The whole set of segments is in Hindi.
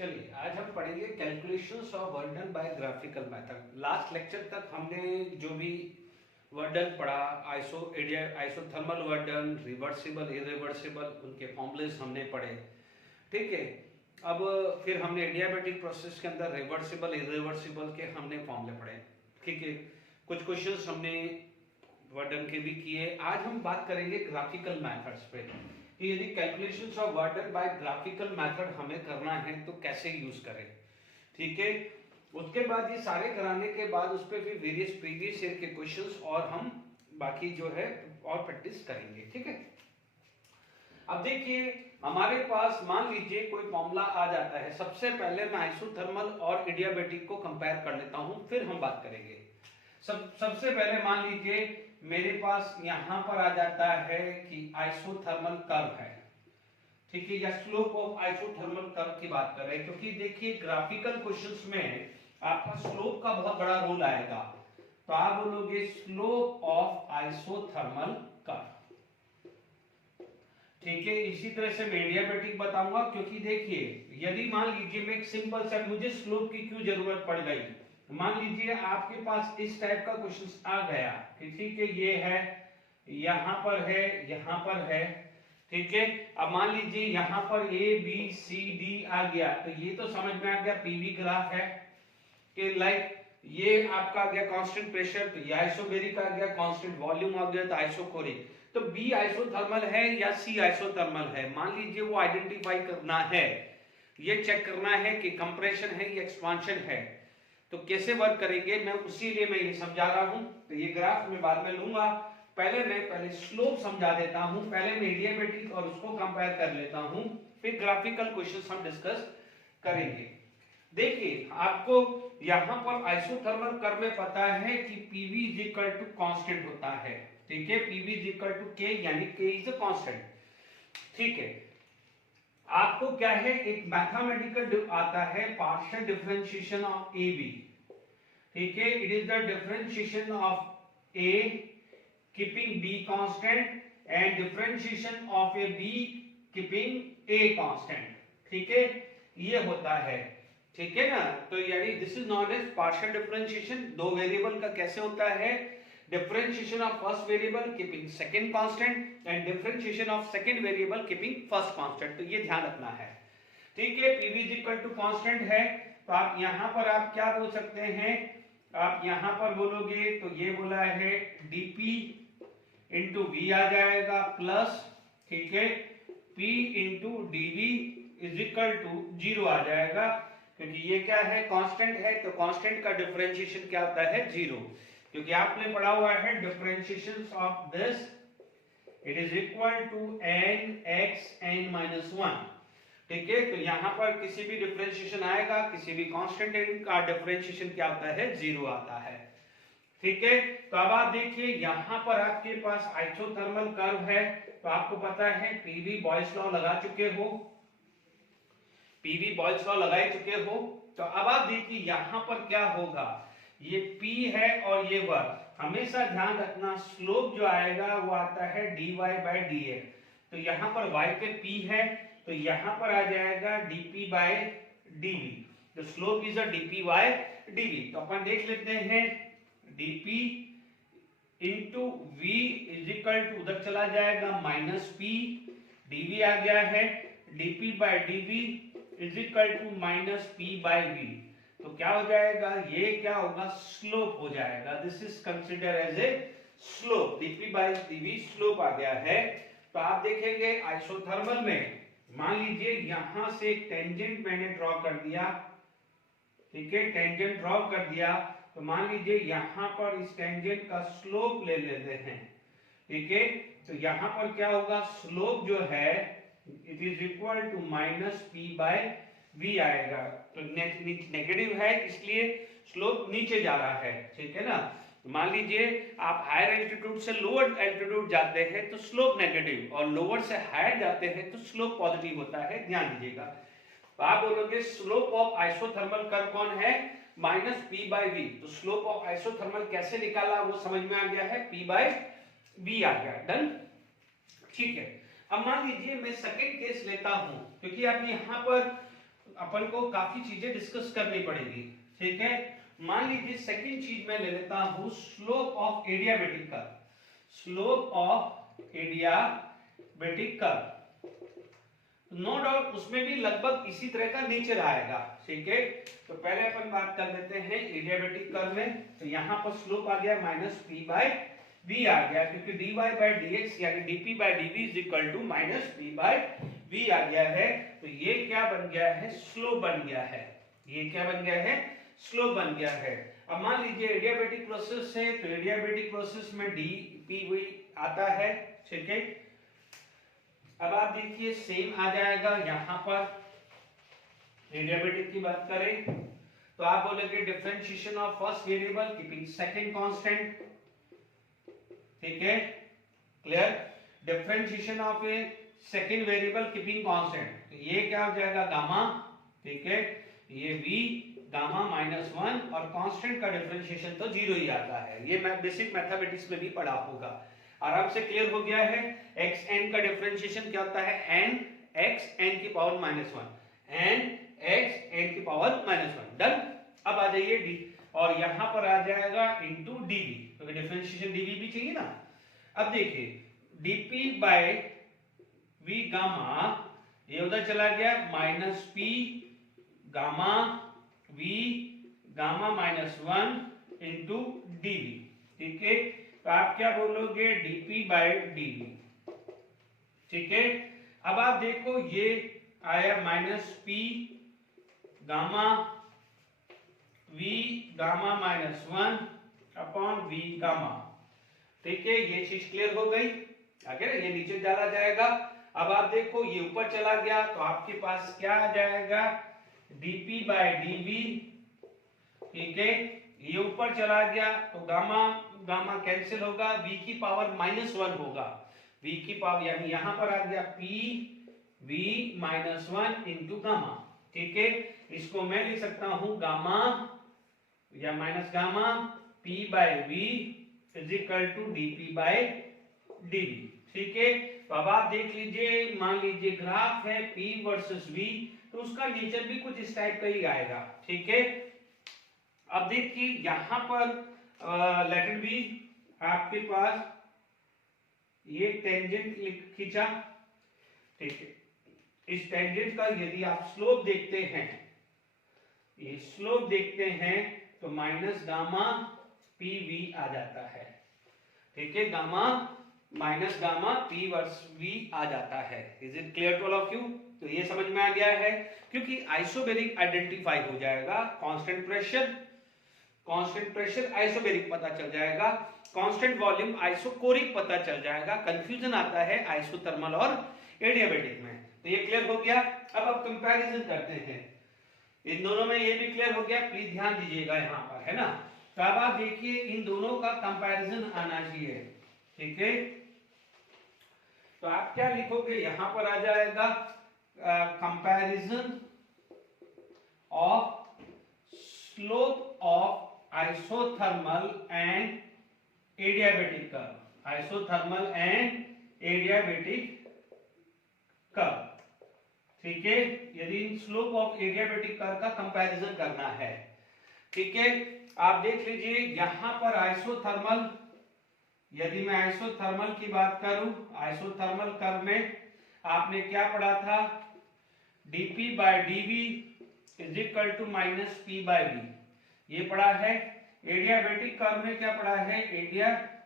चलिए आज हम पढ़ेंगे calculations of work done by graphical method. Last lecture तक हमने जो भी वर्क डन पढ़ा, isothermal work done, reversible, irreversible, उनके फॉर्मूलेस हमने पढ़े। ठीक है। अब फिर हमने एडियाबैटिक प्रोसेस के अंदर रिवर्सिबल, इरिवर्सिबल के हमने फॉर्मूले पढ़े। ठीक है। कुछ क्वेश्चंस हमने वर्क डन के भी किए। आज हम बात करेंगे ग्राफिकल मेथड्स पे कि यदि calculations of work done by graphical method हमें करना है तो कैसे यूज करें। ठीक है। उसके बाद ये सारे कराने के बाद उस पर फिर वेरियस प्रीवियस ईयर के क्वेश्चंस और हम बाकी जो है और प्रैक्टिस करेंगे। ठीक है। अब देखिए हमारे पास मान लीजिए कोई फॉर्मूला आ जाता है। सबसे पहले मैं आइसोथर्मल और एडियाबैटिक को कंपेयर कर लेता हूं, फिर हम बात करेंगे। सबसे पहले मान लीजिए मेरे पास यहां पर आ जाता है कि आइसोथर्मल कर्व है। ठीक है, या स्लोप ऑफ आइसोथर्मल कर्व की बात कर रहे हैं, क्योंकि देखिए ग्राफिकल क्वेश्चंस में आपका स्लोप का बहुत बड़ा रोल आएगा। तो आप बोलोगे स्लोप ऑफ आइसोथर्मल कर्व। ठीक है। इसी तरह से मैं एडियाबैटिक बताऊंगा, क्योंकि देखिए यदि मान लीजिए मैं एक सिंपल सा, मुझे स्लोप की क्यों जरूरत पड़ गई, मान लीजिए आपके पास इस टाइप का क्वेश्चन आ गया कि ठीक है ये है, यहां पर है, यहां पर है। ठीक है। अब मान लीजिए यहां पर ए बी सी डी आ गया, तो ये तो समझ में आ गया पीवी ग्राफ है कि लाइक ये आपका आ गया कांस्टेंट प्रेशर, तो ये आइसोबैरिक आ गया, कांस्टेंट वॉल्यूम आ गया तो आइसोकोरिक। तो बी आइसोथर्मल है या सी आइसोथर्मल है, मान लीजिए वो आइडेंटिफाई करना है, ये चेक करना है कि कंप्रेशन है या एक्सपांशन है। तो कैसे वर्क करेंगे मैं उसी लिए मैं ये समझा रहा हूं। तो ये ग्राफ मैं बाद में लूंगा, पहले स्लोप समझा देता हूं, पहले मैं एडियाबैटिक और उसको कंपेयर कर लेता हूं, फिर ग्राफिकल क्वेश्चंस हम डिस्कस करेंगे। देखिए आपको यहां पर आइसोथर्मल कर्व में पता है कि PV is equal to constant होता है। ठीक है। पीवी इज इक्वल टू के, यानी के इज अ कांस्टेंट। ठीक है। आपको क्या है, एक मैथमेटिकल आता है partial differentiation of a b. ठीक है। It is the differentiation of a keeping b constant and differentiation of a b keeping a constant. ठीक है, ये होता है। ठीक है ना। तो यानी this is known as partial differentiation. दो वेरिएबल का कैसे होता है, differentiation of first variable keeping second constant and differentiation of second variable keeping first constant। तो ये ध्यान रखना है। ठीक है। pv is equal to constant है, तो आप यहां पर आप क्या बोल सकते हैं, आप यहां पर बोलोगे तो ये बोला है dp इंटू वी आ जाएगा प्लस, ठीक है, p into dv is equal to 0 आ जाएगा, क्योंकि ये क्या है कांस्टेंट है, तो कांस्टेंट का डिफरेंशिएशन क्या होता है 0, क्योंकि आपने पढ़ा हुआ है differentiation of this it is equal to n x n minus 1। ठीक है। तो यहां पर किसी भी डिफरेंशिएशन आएगा, किसी भी कांस्टेंट का डिफरेंशिएशन क्या आता है 0 आता है। ठीक है। तो अब आप देखिए यहां पर आपके पास आइसोथर्मल कर्व है, तो आपको पता है पीवी बॉयल्स लॉ लगा चुके हो, पीवी बॉयल्स लॉ लगा चुके हो। तो अब आप देखिए यहां पर क्या होगा, ये P है और ये वर्क, हमेशा ध्यान रखना स्लोप जो आएगा वो आता है dy बाय dx। तो यहां पर y पे P है, तो यहां पर आ जाएगा dp बाय dv। तो slope is a dp by dv। तो अपन देख लेते हैं dp into v is equal to, उधर चला जाएगा माइनस p, dv आ गया है dp by dv is equal to minus p by v। तो क्या हो जाएगा, ये क्या होगा स्लोप हो जाएगा। This is consider as a slope, dp by dv slope आ गया है। तो आप देखेंगे आइसोथर्मल में मान लीजिए यहां से टेंजेंट मैंने ड्रॉ कर दिया। ठीक है, टेंजेंट ड्रॉ कर दिया, तो मान लीजिए यहां पर इस टेंजेंट का स्लोप ले लेते हैं। ठीक है। तो यहां पर क्या होगा, स्लोप जो है it is equal to minus p by v आएगा। तो नेगेटिव है इसलिए स्लोप नीचे जा रहा है। ठीक है ना। मान लीजिए आप हायर एल्टीट्यूड से लोअर एल्टीट्यूड जाते हैं तो स्लोप नेगेटिव, और लोअर से हायर जाते हैं तो स्लोप पॉजिटिव होता है, ध्यान दीजिएगा। तो आप बोलोगे स्लोप ऑफ आइसोथर्मल कर्व कौन है, माइनस p बाय v। तो स्लोप ऑफ आइसोथर्मल कैसे निकाला वो समझ में आ गया है, p बाय v आ गया। डन। ठीक है। अब मान लीजिए मैं सेकंड केस लेता हूं, क्योंकि अब यहां पर अपन को काफी चीजें डिस्कस करनी पड़ेगी, ठीक है। मान लीजिए सेकंड चीज मैं ले लेता हूं slope of adiabatic curve, slope of adiabatic curve. No doubt उसमें भी लगभग इसी तरह का नेचर आएगा, ठीक है। तो पहले अपन बात कर लेते हैं एडियाबेटिक कर्व में। तो यहां पर स्लोप आ गया माइनस पी बाय वी आ गया, क्योंकि dy बाय dx यानी dp by dv is equal to minus p by v आ गया है। तो ये क्या बन गया है, स्लोप बन गया है। ये क्या बन गया है, स्लोप बन गया है। अब मान लीजिए एडियाबेटिक प्रोसेस है, तो एडियाबेटिक प्रोसेस में dpv आता है, ठीक है। अब आप देखिए सेम आ जाएगा यहां पर। एडियाबेटिक की बात करें तो आप बोलेंगे differentiation of first variable keeping second constant, ठीक है, clear. Differentiation of A second variable keeping constant, तो ये क्या हो जाएगा गामा, ठीक है। ये v गामा माइनस 1 और कांस्टेंट का डिफरेंशिएशन तो जीरो ही आता है। ये मैं बेसिक मैथमेटिक्स में भी पढ़ा होगा, आराम से क्लियर हो गया है। x n का डिफरेंशिएशन क्या होता है, n x n की power minus 1, n x n की पावर माइनस 1, डन। अब आ जाइए d, और यहां पर आ जाएगा इनटू dv, तो डिफरेंशिएशन dv भी चाहिए ना। अब देखिए dp बाय v गामा, ये उधर चला गया minus p gamma v gamma minus 1 into dv, ठीक है। तो आप क्या बोलोगे, dp बाय dv, ठीक है। अब आप देखो ये आया minus p gamma v gamma minus 1 upon v gamma, ठीक है। ये चीज क्लियर हो गई। आगे ये नीचे डाला जाएगा। अब आप देखो ये ऊपर चला गया, तो आपके पास क्या आ जाएगा, dp बाय dv, ठीक है। ये ऊपर चला गया तो गामा गामा कैंसिल होगा, v की पावर माइनस 1 होगा, v की पावर यानी यहां पर आ गया p v minus 1 into gamma, ठीक है। इसको मैं लिख सकता हूं गामा या minus gamma p by v is equal to dp by dv, ठीक है। तो अब आप देख लीजिए, मान लीजिए ग्राफ है p वर्सेस v, तो उसका नेचर भी कुछ इस टाइप का ही आएगा, ठीक है। अब देखिए यहां पर लेट इट बी, आपके पास ये टेंजेंट खींचा, ठीक है। इस टेंजेंट का यदि आप स्लोप देखते हैं, ये स्लोप देखते हैं, तो माइनस गामा पी वी आ जाता है, ठीक है। Gamma minus gamma P verse V आ जाता है। Is it clear to all of you? तो ये समझ में आ गया है, क्योंकि आइसोबेरिक आइडेंटिफाई हो जाएगा, कांस्टेंट प्रेशर आइसोबेरिक पता चल जाएगा, कांस्टेंट वॉल्यूम आइसोकोरिक पता चल जाएगा। कंफ्यूजन आता है आइसोथर्मल और एडियाबेटिक में। तो ये क्लियर हो गया। अब कंपैरिजन करते हैं इन दोनों में, ये भी क्लियर हो गया। प्लीज ध्यान दीजिएगा यहाँ पर, है ना। तो अब आप देखिए इन दोनों का कंपैरिजन आना चाहिए, ठीक है। तो आप क्या लिखोगे, यहां पर आ जाएगा comparison of slope of isothermal and adiabatic curve, isothermal and adiabatic curve, ठीक है। यदि स्लोप ऑफ एडियाबेटिक कर्व का कंपैरिजन करना है, ठीक है। आप देख लीजिए यहां पर आइसोथर्मल, यदि मैं आइसोथर्मल की बात करूं, आइसोथर्मल कर्व में आपने क्या पढ़ा था, dp by dv is equal to minus p by v, ये पढ़ा है। एडियाबेटिक कर्व में क्या पढ़ा है, एडियाबेटिक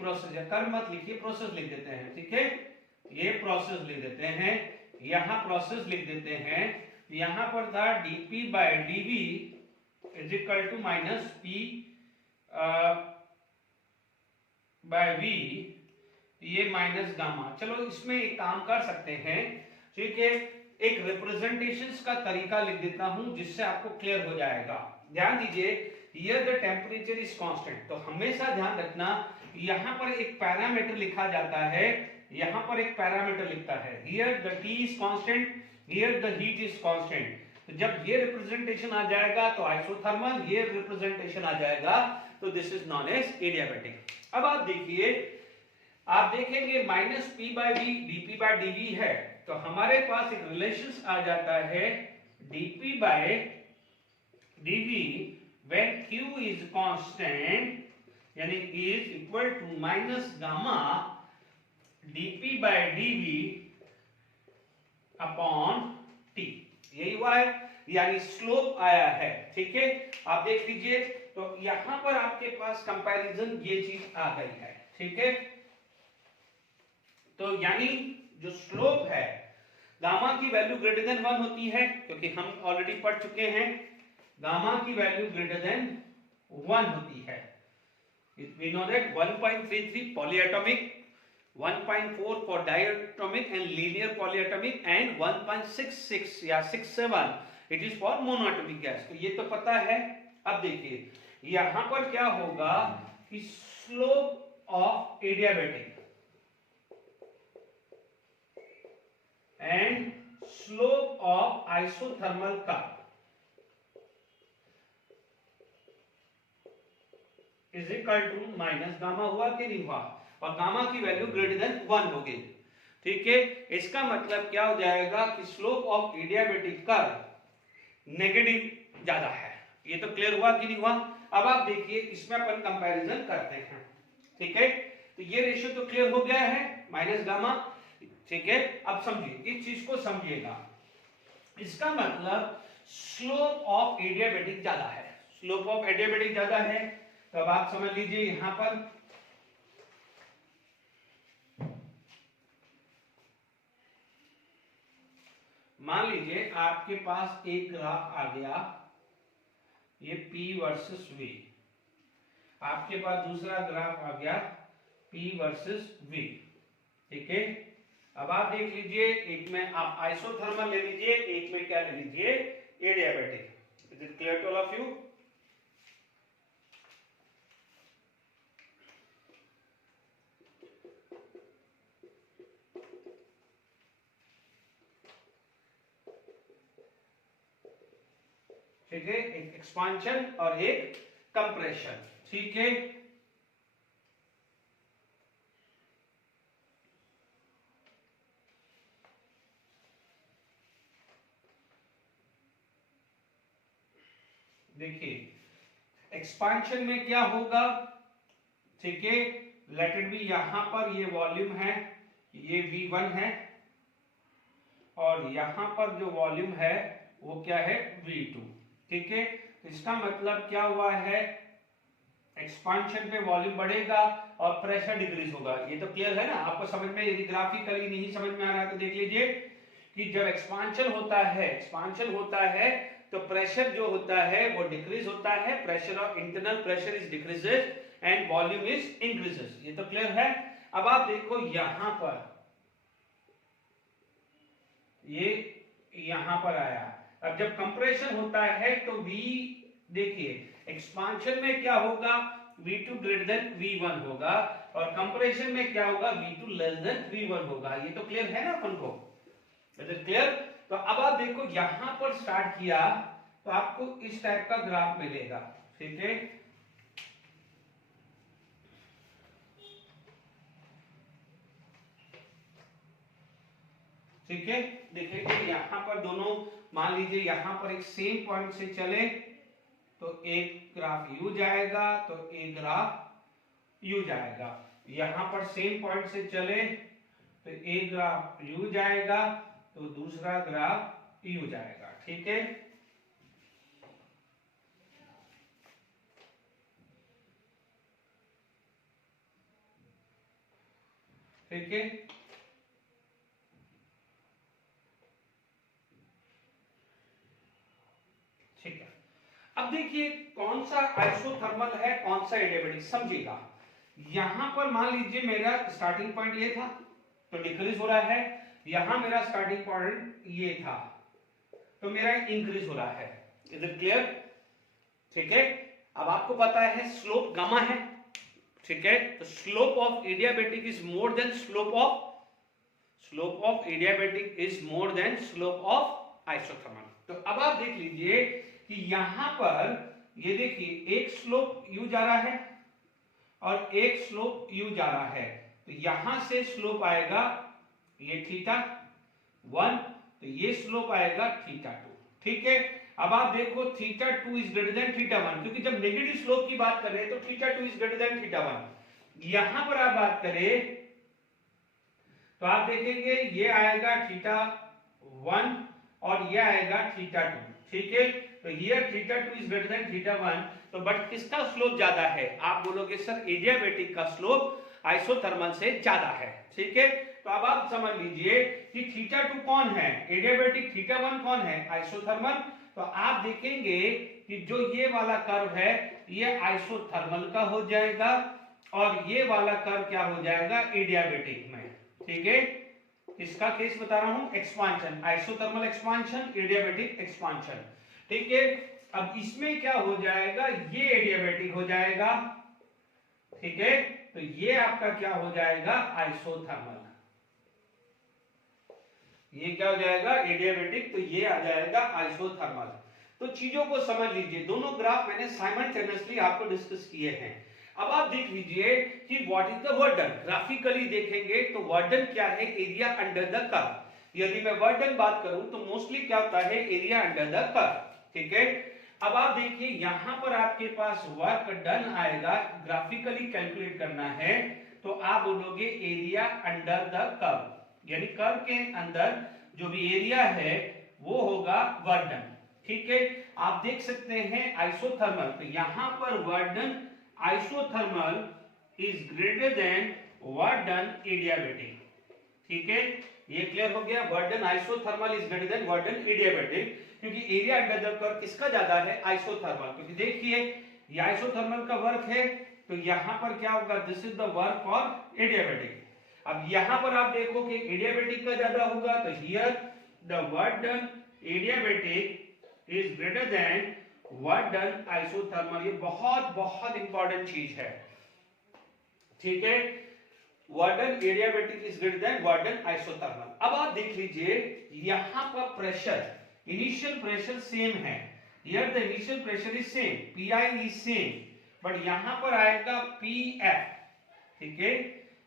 प्रोसेस, या कर्व मत लिखिए, प्रोसेस लिख देते हैं, ठीक है। ये प्रोसेस लिख देते हैं, यहां प्रोसेस लिख देते हैं। यहां पर था dp by dv is equal to minus p by v, ये माइनस गामा। चलो इसमें एक काम कर सकते हैं, ठीक है। एक रिप्रेजेंटेशंस का तरीका लिख देता हूं जिससे आपको क्लियर हो जाएगा। ध्यान दीजिए, here the temperature is constant, तो हमेशा ध्यान रखना यहां पर एक पैरामीटर लिखा जाता है, यहां पर एक पैरामीटर लिखता है, here the T is constant, here the heat is constant. तो जब ये रिप्रेजेंटेशन आ जाएगा तो आइसोथर्मल, ये रिप्रेजेंटेशन आ जाएगा तो this is known as adiabatic. अब आप देखिए, आप देखेंगे minus p by v dp by dv है, तो हमारे पास एक रिलेशन आ जाता है dp by dv when q is constant यानी is equal to minus gamma dp by dv upon t। यही हुआ है, यानी स्लोप आया है। ठीक है, आप देख लीजिए, तो यहां पर आपके पास कंपैरिजन ये चीज आ गई है। ठीक है, तो यानी जो स्लोप है गामा की वैल्यू ग्रेटर देन 1 होती है, क्योंकि हम ऑलरेडी पढ़ चुके हैं गामा की वैल्यू ग्रेटर देन 1 होती है। We know that 1.33 polyatomic, 1.4 for diatomic and linear polyatomic and 1.66 या 67 it is for monoatomic gas। तो ये तो पता है। अब देखिए यहां पर क्या होगा कि slope of adiabatic and slope of isothermal का is equal to minus gamma. हुआ कि नहीं हुआ? और गामा की वैल्यू ग्रेटर देन 1 होगी। ठीक है, इसका मतलब क्या हो जाएगा कि slope of adiabatic curve negative ज्यादा है। ये तो क्लियर हुआ कि नहीं हुआ? अब आप देखिए इसमें अपन कंपैरिजन करते हैं। ठीक है, तो ये रेशियो तो क्लियर हो गया है, माइनस गामा। ठीक है, अब समझिए, इस चीज को समझिएगा। इसका मतलब स्लोप ऑफ एडियाबैटिक ज्यादा है, स्लोप ऑफ एडियाबैटिक ज्यादा है। तो अब आप समझ लीजिए यहां पर मान लीजिए आपके पास एक ग्राफ आ गया, ये P वर्सेस V। आपके पास दूसरा ग्राफ आ गया P वर्सेस V। ठीक है, अब आप देख लीजिए, एक में आप आइसोथर्मल ले लीजिए, एक में क्या ले लीजिए, adiabatic. Is it clear to all of you? ठीक है, एक एक्सपांशन और एक कंप्रेशन। ठीक है, देखिए एक्सपांशन में क्या होगा। ठीक है, लेट इट बी, यहां पर ये वॉल्यूम है, ये V1 है, और यहां पर जो वॉल्यूम है वो क्या है, V2। ठीक है, इसका मतलब क्या हुआ है, एक्सपांशन पे वॉल्यूम बढ़ेगा और प्रेशर डिक्रीज होगा। ये तो क्लियर है ना आपको समझ में? यदि ग्राफिकली नहीं समझ में आ रहा है तो देख लीजिए कि जब एक्सपांशन होता है तो प्रेशर जो होता है वो डिक्रीज होता है, pressure of internal pressure is decreases and volume is increases. ये तो क्लियर है। अब आप देखो यहां पर, ये यहां पर आया। अब जब कंप्रेशन होता है तो V, देखिए एक्सपांशन में क्या होगा, V2 ग्रेटर देन V1 होगा, और कंप्रेशन में क्या होगा, V2 लेस देन V1 होगा। ये तो क्लियर है ना अपन को? Is it clear? तो अब आप देखो यहां पर स्टार्ट किया तो आपको इस टाइप का ग्राफ मिलेगा। ठीक है, ठीक है, देखिए यहां पर दोनों, मान लीजिए यहां पर एक सेम पॉइंट से चले तो एक ग्राफ यू जाएगा तो एक ग्राफ यू जाएगा। यहां पर सेम पॉइंट से चले तो एक ग्राफ यू जाएगा तो दूसरा ग्राफ यू जाएगा। ठीक है, ठीक है, ठीक है। अब देखिए कौन सा आइसोथर्मल है, कौन सा एडियाबैटिक, समझिएगा। यहां पर मान लीजिए मेरा स्टार्टिंग पॉइंट ये था तो डिक्रीज हो रहा है, यहां मेरा स्टार्टिंग पॉइंट ये था तो मेरा इंक्रीज हो रहा है। Is it clear? ठीक है, अब आपको पता है स्लोप गामा है। ठीक है, तो slope of adiabatic is more than slope of adiabatic is more than slope of isothermal. तो अब आप देख लीजिए कि यहां पर ये देखिए एक स्लोप यू जा रहा है और एक स्लोप यू जा रहा है, तो यहां से स्लोप आएगा ये थीटा, 1, तो ये स्लोप आएगा θ2। ठीक है, अब आप देखो θ2 इज ग्रेटर देन θ1, क्योंकि जब नेगेटिव स्लोप की बात कर रहे हैं तो θ2 इज ग्रेटर देन θ1। यहां पर आप बात करें तो आप देखेंगे ये आएगा θ1 और ये आएगा θ2। ठीक है, तो हियर θ2 इज ग्रेटर देन θ1, तो बट किसका स्लोप ज्यादा है? आप बोलोगे सर एडियाबैटिक का स्लोप आइसोथर्मल से ज्यादा है। ठीक है, तो अब आप समझ लीजिए कि θ2 कौन है? एडियाबैटिक। θ1 कौन है? आइसोथर्मल। तो आप देखेंगे कि जो ये वाला कर्व है ये आइसोथर्मल का हो जाएगा और ये वाला कर्व क्या हो जाएगा? एडियाबैटिक में। ठीक है, इसका केस बता रहा हूं, expansion, isothermal expansion, adiabatic expansion. ठीक है, अब इसमें क्या हो जाएगा? ये एडियाबैटिक हो जाएगा। ठीक है, तो ये आपका क्या हो जाएगा? आइसोथर्मल। ये क्या हो जाएगा? एडियाबैटिक, तो ये आ जाएगा आइसोथर्मल। तो चीजों को समझ लीजिए, दोनों ग्राफ मैंने साइमल्टेनियसली आपको डिस्कस किए हैं। अब आप देख लीजिए कि व्हाट इज द वर्डन। ग्राफिकली देखेंगे तो वर्डन क्या है? Area under the curve. यदि मैं वर्डन बात करूं तो मोस्टली क्या होता है? Area under the curve. ठीक है, अब आप देखिए यहां पर आपके पास वर्क डन आएगा, ग्राफिकली कैलकुलेट करना है तो आप बोलोगे एरिया अंडर द कर्व, यानी कर्व के अंदर जो भी एरिया है वो होगा वर्डन। ठीक है, आप देख सकते हैं आइसोथर्मल, तो यहां पर work done isothermal is greater than work done adiabatic. ठीक है, ये क्लियर हो गया? Work done isothermal is greater than work done adiabatic, क्योंकि एरिया अंडर द कर्व किसका ज्यादा है? आइसोथर्मल। क्योंकि देखिए ये आइसोथर्मल का वर्क है तो यहां पर क्या होगा? This is the work for adiabatic. अब यहां पर आप देखो कि एडियाबैटिक का ज्यादा होगा, तो here the work done adiabatic is greater than work done isothermal. ये बहुत बहुत इंपॉर्टेंट चीज है। ठीक है, work done adiabatic is greater than work done isothermal. अब आप देख लीजिए यहां पर प्रेशर, इनिशियल प्रेशर सेम है, here the initial pressure is same, P is same, but यहां पर आएगा पीएफ। ठीक है,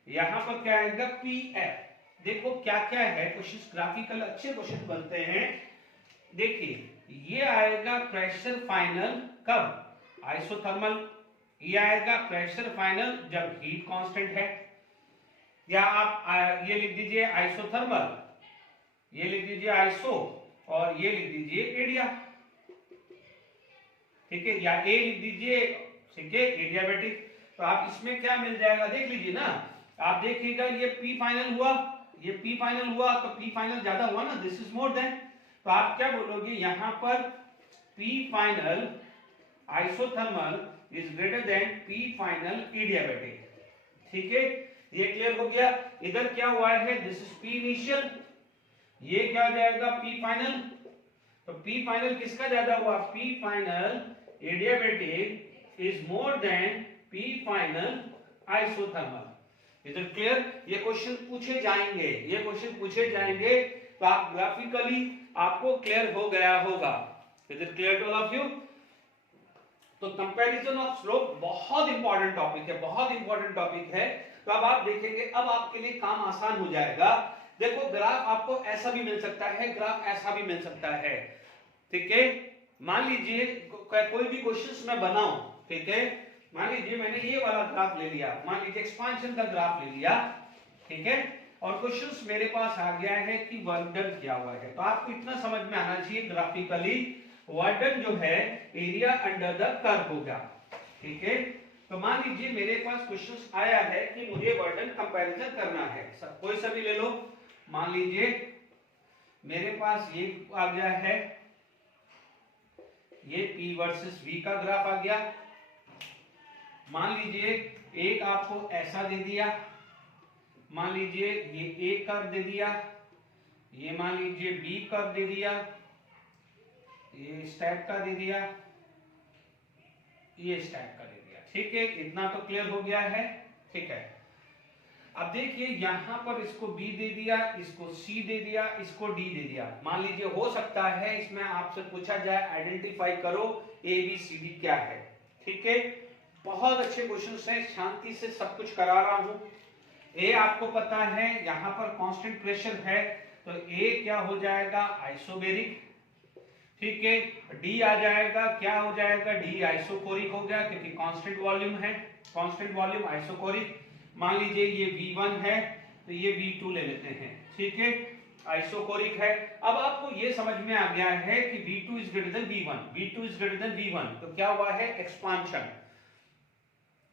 यहां पर क्या आएगा? पीएफ। देखो क्या क्या है, क्वेश्चन ग्राफिकल अच्छे क्वेश्चन बनते हैं। देखिए ये आएगा प्रेशर फाइनल कब? आइसोथर्मल। ये आएगा प्रेशर फाइनल जब हीट कांस्टेंट है, या आप ये लिख दीजिए आइसोथर्मल, ये लिख दीजिए आइसो, और ये लिख दीजिए एरिया। ठीक है, या ए लिख दीजिए। ठीक है, एडियाबैटिक। तो आप इसमें क्या मिल जाएगा? देख लीजिए ना, आप देखिएगा ये पी फाइनल हुआ, ये पी फाइनल हुआ, तो पी फाइनल ज्यादा हुआ ना, दिस इज मोर देन। तो आप क्या बोलोगे? यहां पर P final isothermal is greater then P final adiabatic. ठीक है, ये क्लियर हो गया? इधर क्या हुआ है? दिस इज पी इनिशियल, ये क्या हो जाएगा? P final. तो पी फाइनल किसका ज्यादा हुआ? P final adiabatic is more than P final isothermal. इधर क्लियर? ये क्वेश्चन पूछे जाएंगे, ये क्वेश्चन पूछे जाएंगे, तो आप ग्राफिकली आपको क्लियर हो गया होगा। इधर clear to all of you? तो कंपैरिजन ऑफ स्लोप बहुत इंपॉर्टेंट टॉपिक है, बहुत इंपॉर्टेंट टॉपिक है। तो अब आप देखेंगे, अब आपके लिए काम आसान हो जाएगा। देखो ग्राफ आपको ऐसा भी मिल सकता है, ग्राफ ऐसा भी मिल सकता है। ठीक है, मान लीजिए कोई भी क्वेश्चंस मैं बनाऊं, ठीक है, मान लीजिए मैंने ये वाला ग्राफ ले लिया, मान लीजिए एक्सपांशन का ग्राफ ले लिया, ठीक है, और क्वेश्चंस मेरे पास आ गया है कि वर्क डन क्या हुआ है। तो आपको इतना समझ में आना चाहिए ग्राफिकली, वर्क डन जो है एरिया अंडर द कर्व होगा। ठीक है, तो मान लीजिए मेरे पास क्वेश्चंस आया है कि मुझे वर्क डन कंपैरिजन करना है, कोई सा भी ले लो। मान लीजिए मेरे पास ये आ गया है, ये P वर्सेस V का ग्राफ आ गया। मान लीजिए एक आपको ऐसा दे दिया, मान लीजिए ये A कर्व दे दिया, ये मान लीजिए B कर्व दे दिया, ये इस टाइप का दे दिया, ये इस टाइप का दे दिया। ठीक है, इतना तो क्लियर हो गया है। ठीक है, अब देखिए यहां पर इसको B दे दिया, इसको C दे दिया, इसको D दे दिया। मान लीजिए हो सकता है इसमें आपसे पूछा जाए आइडेंटिफाई करो ABCD क्या है। ठीक है, बहुत अच्छे क्वेश्चंस हैं, शांति से सब कुछ करा रहा हूं। A आपको पता है, यहां पर कांस्टेंट प्रेशर है, तो ए क्या हो जाएगा, आइसोबेरिक, ठीक है। डी आ जाएगा, क्या हो जाएगा, डी आइसोकोरिक हो गया क्योंकि कांस्टेंट वॉल्यूम है, कांस्टेंट वॉल्यूम आइसोकोरिक। मान लीजिए ये V1 है तो ये V2 ले लेते हैं, ठीक है, आइसोकोरिक है। अब आपको ये समझ में आ गया है कि V2 is greater then V1, V2 is greater then V1, तो क्या हुआ है, expansion,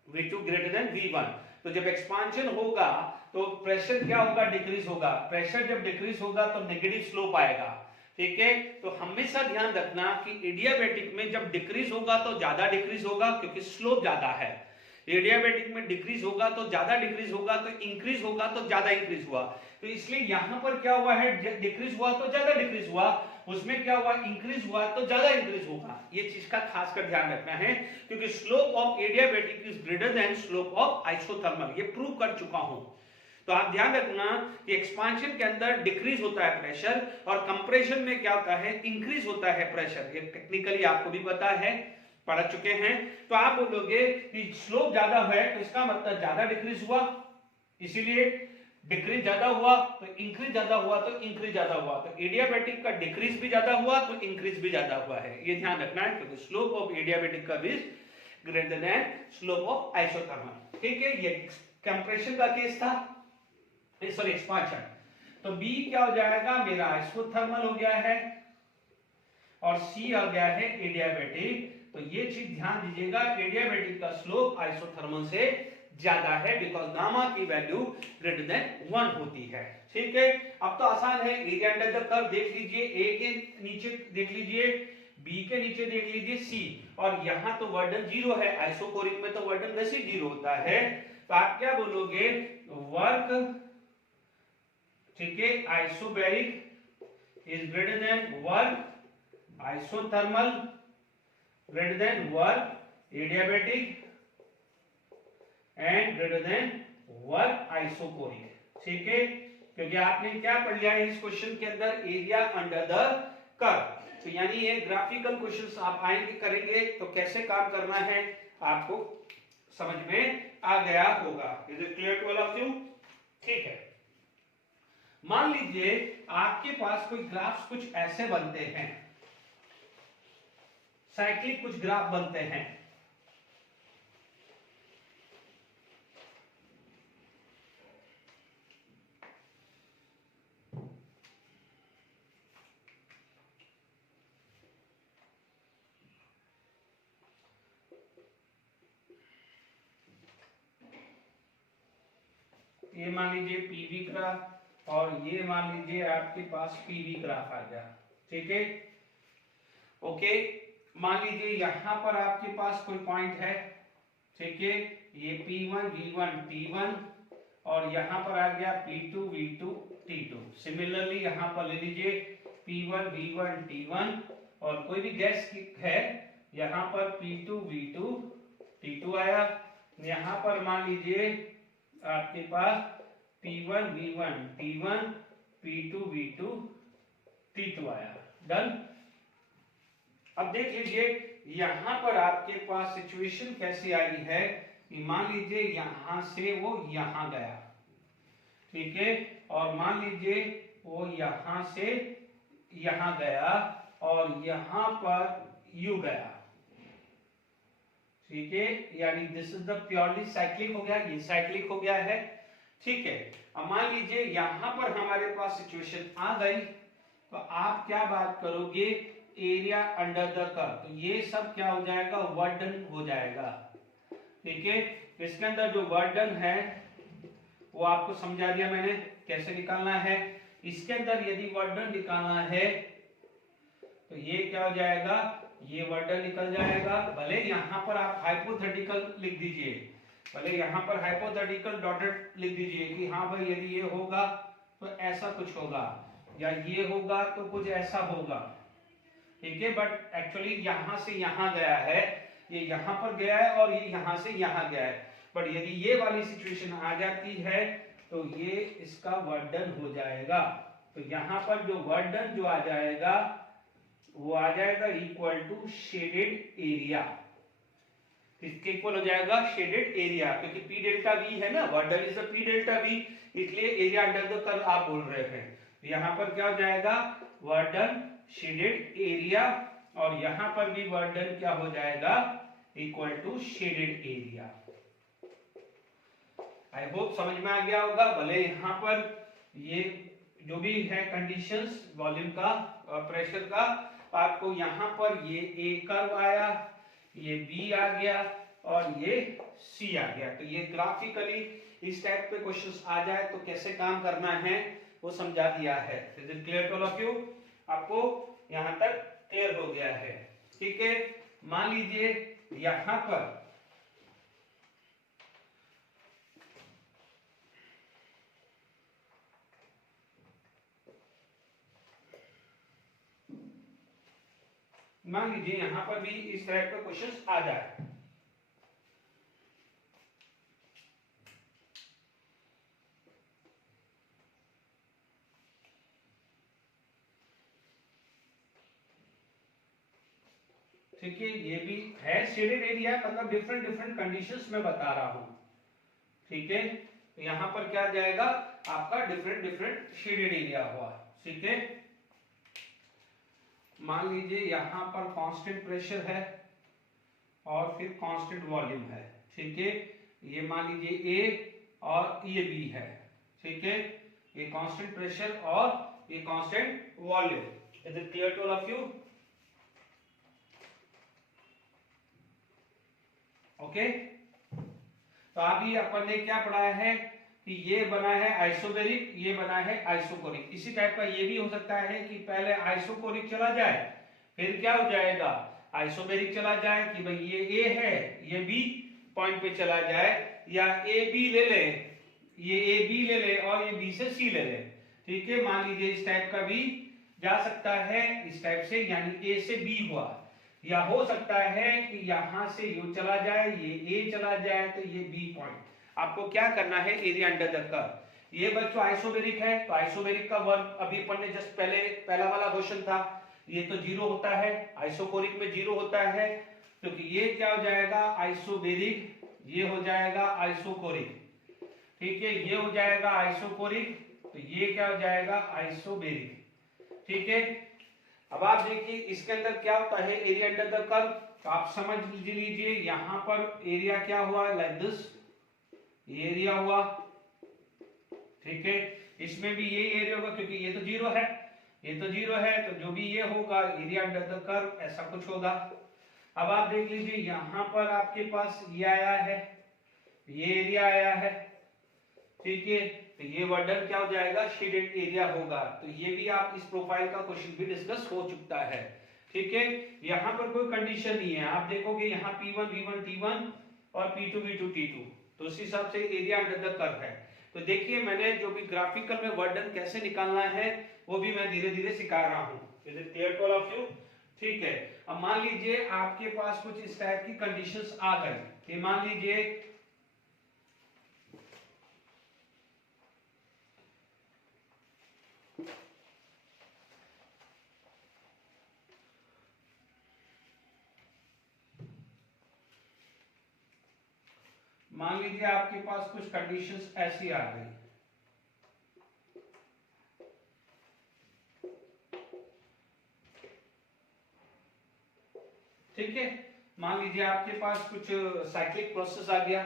V2 greater than V1। तो जब एक्सपांशन होगा तो प्रेशर क्या होगा, डिक्रीज होगा। प्रेशर जब डिक्रीज होगा तो नेगेटिव स्लोप आएगा, ठीक है। तो हमेशा ध्यान रखना कि एडियाबैटिक में जब डिक्रीज होगा तो ज्यादा डिक्रीज होगा क्योंकि स्लोप ज्यादा है। एडियाबैटिक में डिक्रीज होगा तो ज्यादा डिक्रीज होगा, तो इंक्रीज होगा तो ज्यादा इंक्रीज हुआ। तो इसलिए यहां पर क्या हुआ है, डिक्रीज हुआ तो ज्यादा डिक्रीज हुआ, उसमें क्या हुआ, इंक्रीज हुआ तो ज्यादा इंक्रीज होगा। ये चीज का खास कर ध्यान रखना है क्योंकि slope of adiabatic is greater then slope of isothermal, ये प्रूव कर चुका हूं। तो आप ध्यान रखना कि एक्सपांशन के अंदर डिक्रीज होता है प्रेशर और कंप्रेशन में क्या होता है, इंक्रीज होता है प्रेशर। ये टेक्निकली आपको भी पता है, पढ़ चुके हैं। तो आप बोलोगे कि स्लोप ज्यादा है तो इसका मतलब ज्यादा डिक्रीज हुआ, इसीलिए डिक्रीज ज्यादा हुआ, तो इंक्रीज ज्यादा हुआ तो इंक्रीज ज्यादा हुआ। तो एडियाबैटिक का डिक्रीज भी ज्यादा हुआ तो इंक्रीज भी ज्यादा हुआ है, ये ध्यान रखना है क्योंकि slope of adiabatic curve is greater then slope of isothermal, ठीक है। ये कंप्रेशन का केस था, सॉरी एक्सपांशन। तो बी क्या हो जाएगा, मेरा आइसोथर्मल हो गया है और सी आ गया है एडियाबैटिक। तो ये चीज ध्यान दीजिएगा, एडियाबैटिक का स्लोप आइसोथर्मल से ज्यादा है बिकॉज गामा की वैल्यू ग्रेटर देन 1 होती है, ठीक है। अब तो आसान है, एरिया अंडर द कर्व देख लीजिए, ए के नीचे देख लीजिए, बी के नीचे देख लीजिए सी, और यहां तो वर्डन 0 है, आइसोकोरिक में तो वर्डन वैसे ही 0 होता है। तो आप क्या बोलोगे, वर्क, ठीक है, isobaric is greater then work isothermal greater than work adiabatic and greater than work isochoric, ठीक है। क्योंकि आपने क्या पढ़ लिया है इस क्वेश्चन के अंदर, एरिया अंडर द कर्व। तो यानी ये ग्राफिकल क्वेश्चंस आप आएंगे करेंगे तो कैसे काम करना है आपको समझ में आ गया होगा। Is it clear to all of you, ठीक है। मान लीजिए आपके पास कोई ग्राफ्स कुछ ऐसे बनते हैं, साइक्लिक कुछ ग्राफ बनते हैं, ये मान लीजिए पीवी ग्राफ और ये मान लीजिए आपके पास पीवी ग्राफ आ गया, ठीक है, ओके। मान लीजिए यहां पर आपके पास कोई पॉइंट है, ठीक है, ये P1 V1 T1 और यहां पर आ गया P2 V2 T2। सिमिलरली यहां पर ले लीजिए P1 V1 T1 और कोई भी गैस है, यहां पर P2 V2 T2 आया। यहां पर मान लीजिए आपके पास P1 V1 T1 P2 V2 T2 आया, डन। अब देख लीजिए यहां पर आपके पास सिचुएशन कैसी आई है कि मान लीजिए यहां से वो यहां गया, ठीक है, और मान लीजिए वो यहां से यहां गया और यहां पर यू गया, ठीक है, यानी this is the purely cyclic हो गया, ये साइक्लिक हो गया है, ठीक है। अब मान लीजिए यहां पर हमारे पास सिचुएशन आ गई तो आप क्या बात करोगे, एरिया अंडर द कर्व। तो ये सब क्या हो जाएगा, वर्क डन हो जाएगा, ठीक है। इसके अंदर जो वर्क डन है वो आपको समझा दिया मैंने कैसे निकालना है। इसके अंदर यदि वर्क डन निकालना है तो ये क्या हो जाएगा, ये वर्क डन निकल जाएगा। भले यहां पर आप हाइपोथेटिकल लिख दीजिए, भले यहां पर हाइपोथेटिकल डॉटेड लिख दीजिए कि हाँ भाई यदि ये होगा तो ऐसा कुछ होगा, या ये होगा तो कुछ ऐसा होगा, ठीक है। बट एक्चुअली यहां से यहां गया है, ये यहां पर गया है और ये यहां से यहां गया है। बट यदि ये वाली सिचुएशन आ जाती है तो ये इसका वर्क डन हो जाएगा। तो यहां पर जो वर्क डन जो आ जाएगा वो आ जाएगा इक्वल टू शेडेड एरिया, किसके इक्वल हो जाएगा, शेडेड एरिया, क्योंकि पी डेल्टा वी है ना, work done is the P delta we, इसलिए एरिया अंडर द कर्व आप बोल रहे हैं। यहाँ पर क्या हो जाएगा, वर्क डन शेडेड एरिया, और यहाँ पर भी वर्क डन क्या हो जाएगा, equal to shaded area. I hope समझ में आ गया होगा। भले यहाँ पर ये जो भी है कंडीशंस वॉल्यूम का और प्रेशर का, आपको यहाँ पर ये ए कर्व आया, ये बी आ गया और ये सी आ गया। तो ये ग्राफिकली इस टाइप पे क्वेश्चंस आ जाए तो कैसे काम करना है वो समझा दिया है। Is it clear to all of you? आपको यहाँ तक क्लियर हो गया है, ठीक है। मान लीजिए यहाँ पर मान लीजिए यहाँ पर भी इस तरह का क्वेश्चंस आ जाए। ठीक है, ये भी है शेडेड एरिया, मतलब डिफरेंट डिफरेंट कंडीशंस में बता रहा हूं, ठीक है। तो यहाँ पर क्या जाएगा, आपका डिफरेंट डिफरेंट शेडेड एरिया हुआ, ठीक है। मान लीजिए यहाँ पर कांस्टेंट प्रेशर है और फिर कांस्टेंट वॉल्यूम है, ठीक है। ये मान लीजिए ए और ये बी है, ठीक है। ये कांस्टेंट प्रेशर और ये constant volume. Is it clear to all of you? Okay. तो अभी अपन ने क्या पढ़ा है कि ये बना है आइसोबेरिक, ये बना है आइसोकोरिक। इसी टाइप का ये भी हो सकता है कि पहले आइसोकोरिक चला जाए, फिर क्या हो जाएगा, आइसोबेरिक चला जाए कि भाई ये ए है, ये बी पॉइंट पे चला जाए, या ए बी ले ले, ये ए बी ले ले और ये बी से सी ले ले, ठीक है। मान लीजिए इस टाइप का भी जा सकता है, इस टाइप से, यानी ए से बी हुआ, या हो सकता है कि यहां से यू चला जाए, ये ए चला जाए, तो ये बी पॉइंट। आपको क्या करना है, एरिया अंडर द कर्व। ये बच्चों आइसोबेरिक है, तो आइसोबेरिक का वर्क अभी अपन ने जस्ट पहला वाला क्वेश्चन था, ये तो जीरो होता है, आइसोकोरिक में जीरो होता है, क्योंकि ये क्या हो जाएगा आइसोबेरिक, ये हो जाएगा आइसोकोरिक, ठीक है। ये हो जाएगा आइसोकोरिक, तो ये क्या हो जाएगा आइसोबेरिक, ठीक है। अब आप देखिए इसके अंदर क्या होता है, एरिया अंडर द कर्व। तो आप समझ लीजिए यहां पर एरिया क्या हुआ, लाइक दिस एरिया हुआ, ठीक है। इसमें भी यही एरिया होगा क्योंकि ये तो जीरो है, ये तो जीरो है, तो जो भी ये होगा एरिया अंडर द कर्व ऐसा कुछ होगा। अब आप देख लीजिए यहां पर आपके पास ये आया है, ये एरिया आया है, ठीक है। तो ये वर्डन क्या हो जाएगा, शेडेड एरिया होगा। तो ये भी आप इस प्रोफाइल का क्वेश्चन भी डिस्कस हो चुका है, ठीक है। यहाँ पर कोई कंडीशन नहीं है, आप देखोगे यहाँ P1 V1 T1 और P2 V2 T2, तो उस हिसाब से एरिया अंडर द कर्व है। तो देखिए मैंने जो भी ग्राफिकल में वर्डन कैसे निकालना है वो भी मैं धीरे धीरे सिखा रहा हूँ। Is it clear to all of you? ठीक है। अब मान लीजिए आपके पास कुछ इस टाइप की कंडीशंस आ गई, मान लीजिए आपके पास कुछ कंडीशंस ऐसी आ गई, ठीक है। मान लीजिए आपके पास कुछ साइक्लिक प्रोसेस आ गया,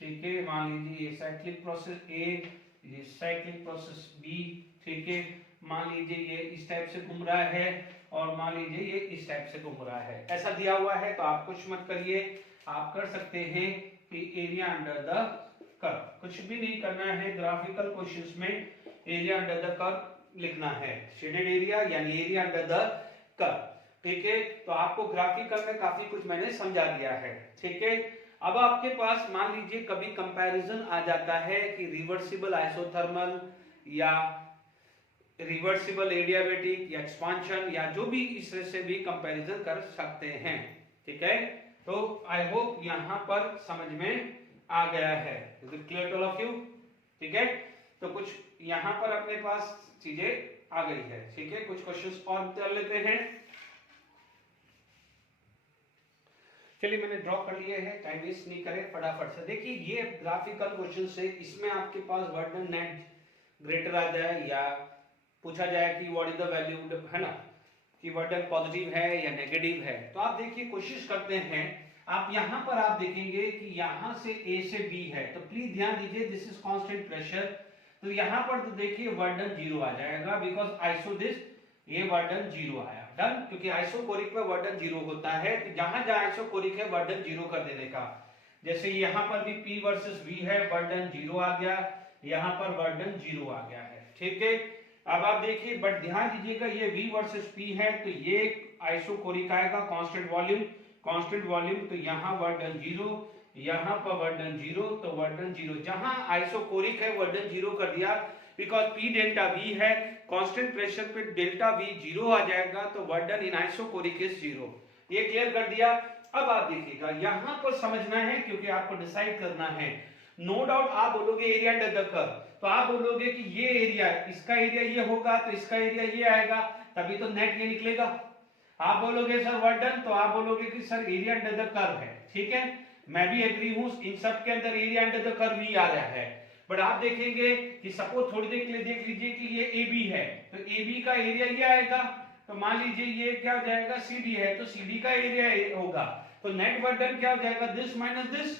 ठीक है। मान लीजिए ये साइक्लिक प्रोसेस ए, ये साइक्लिक प्रोसेस बी, ठीक है। मान लीजिए ये इस टाइप से घूम रहा है और मान लीजिए ये इस टाइप से घूम रहा है, ऐसा दिया हुआ है। तो आप कुछ मत करिए, आप कर सकते हैं कि एरिया अंडर द कर्व, कुछ भी नहीं करना है। ग्राफिकल क्वेश्चंस में एरिया अंडर द कर्व लिखना है, शेडेड एरिया यानी एरिया अंडर द कर्व, ठीक है। तो आपको ग्राफिकल में काफी कुछ मैंने समझा दिया है, ठीक है। अब आपके पास मान लीजिए कभी कंपैरिजन आ जाता है कि रिवर्सिबल आइसोथर्मल या रिवर्सिबल एडियाबैटिक या एक्सपांशन या जो भी इस तरह से भी कंपैरिजन कर सकते हैं, ठीक है। तो आई होप यहां पर समझ में आ गया है। Is it clear to all of you? ठीक है। तो कुछ यहां पर अपने पास चीजें आ गई है, ठीक है। कुछ क्वेश्चंस और कर लेते हैं। चलिए मैंने ड्रॉ कर लिए हैं, टाइम वेस्ट नहीं करें, फटाफट से देखिए। ये ग्राफिकल क्वेश्चन से इसमें आपके पास वर्डन नेट ग्रेटर आ जाए या पूछा जाए कि व्हाट इज द वैल्यू, है ना, कि वर्डन पॉजिटिव है या नेगेटिव है। तो आप देखिए कोशिश करते हैं, आप यहां पर आप देखेंगे कि यहां से ए से बी है, तो प्लीज ध्यान दीजिए दिस इज कांस्टेंट प्रेशर, तो यहां पर तो देखिए वर्डन जीरो आ जाएगा बिकॉज आइसो दिस, ये वर्डन जीरो आया, डन, क्योंकि आइसोकोरिक में वर्डन जीरो होता है, तो जहां जहां आइसोकोरिक है वर्डन जीरो कर देने का। जैसे यहां पर भी P वर्सेस V है, वर्डन जीरो आ गया, यहां पर वर्डन जीरो आ गया है, ठीक है। अब आप देखिए, बट ध्यान दीजिएगा ये V वर्सेस P है, तो ये आइसोकोरिक आएगा, कांस्टेंट वॉल्यूम, कांस्टेंट वॉल्यूम, तो यहाँ वर्डन जीरो, यहाँ पर वर्डन जीरो, तो वर्डन जीरो, जहां आइसोकोरिक है वर्डन जीरो कर दिया, बिकॉज P डेल्टा V है, कांस्टेंट प्रेशर पे डेल्टा V जीरो आ जाएगा, तो वर्डन इन आइसोकोरिक इज जीरो। ये क्लियर कर दिया। अब आप देखिएगा यहां पर समझना है, क्योंकि आपको डिसाइड करना है। नो डाउट आप बोलोगे एरिया अंडर द कर्व, तो आप बोलोगे कि ये एरिया, इसका एरिया ये होगा, तो इसका एरिया ये आएगा, तभी तो नेट ये निकलेगा। आप बोलोगे सर वर्डन, तो आप बोलोगे कि sir area under the curve है, ठीक है, मैं भी एग्री हूं, इन सब के अंदर एरिया अंडर द कर्व ही आ रहा है। बट आप देखेंगे कि सपोज थोड़ी देर के लिए देख लीजिए कि ये ए बी है, तो ए बी का एरिया ये आएगा, तो मान लीजिए ये क्या हो जाएगा, सी डी है, तो सी डी का एरिया होगा, तो नेट वर्डन क्या हो जाएगा, this minus this,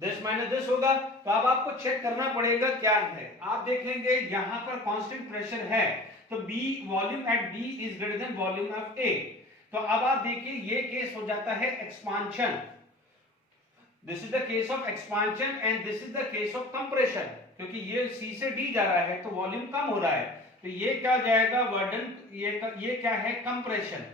this minus this होगा। तो अब आपको चेक करना पड़ेगा क्या है, आप देखेंगे यहां पर कांस्टेंट प्रेशर है, तो B volume at B is greater than volume of A, तो अब आप देखिए ये केस हो जाता है expansion, this is the case of expansion and this is the case of compression, क्योंकि ये सी से डी जा रहा है तो वॉल्यूम कम हो रहा है, तो ये क्या हो जाएगा वर्डन, ये क्या है कंप्रेशन,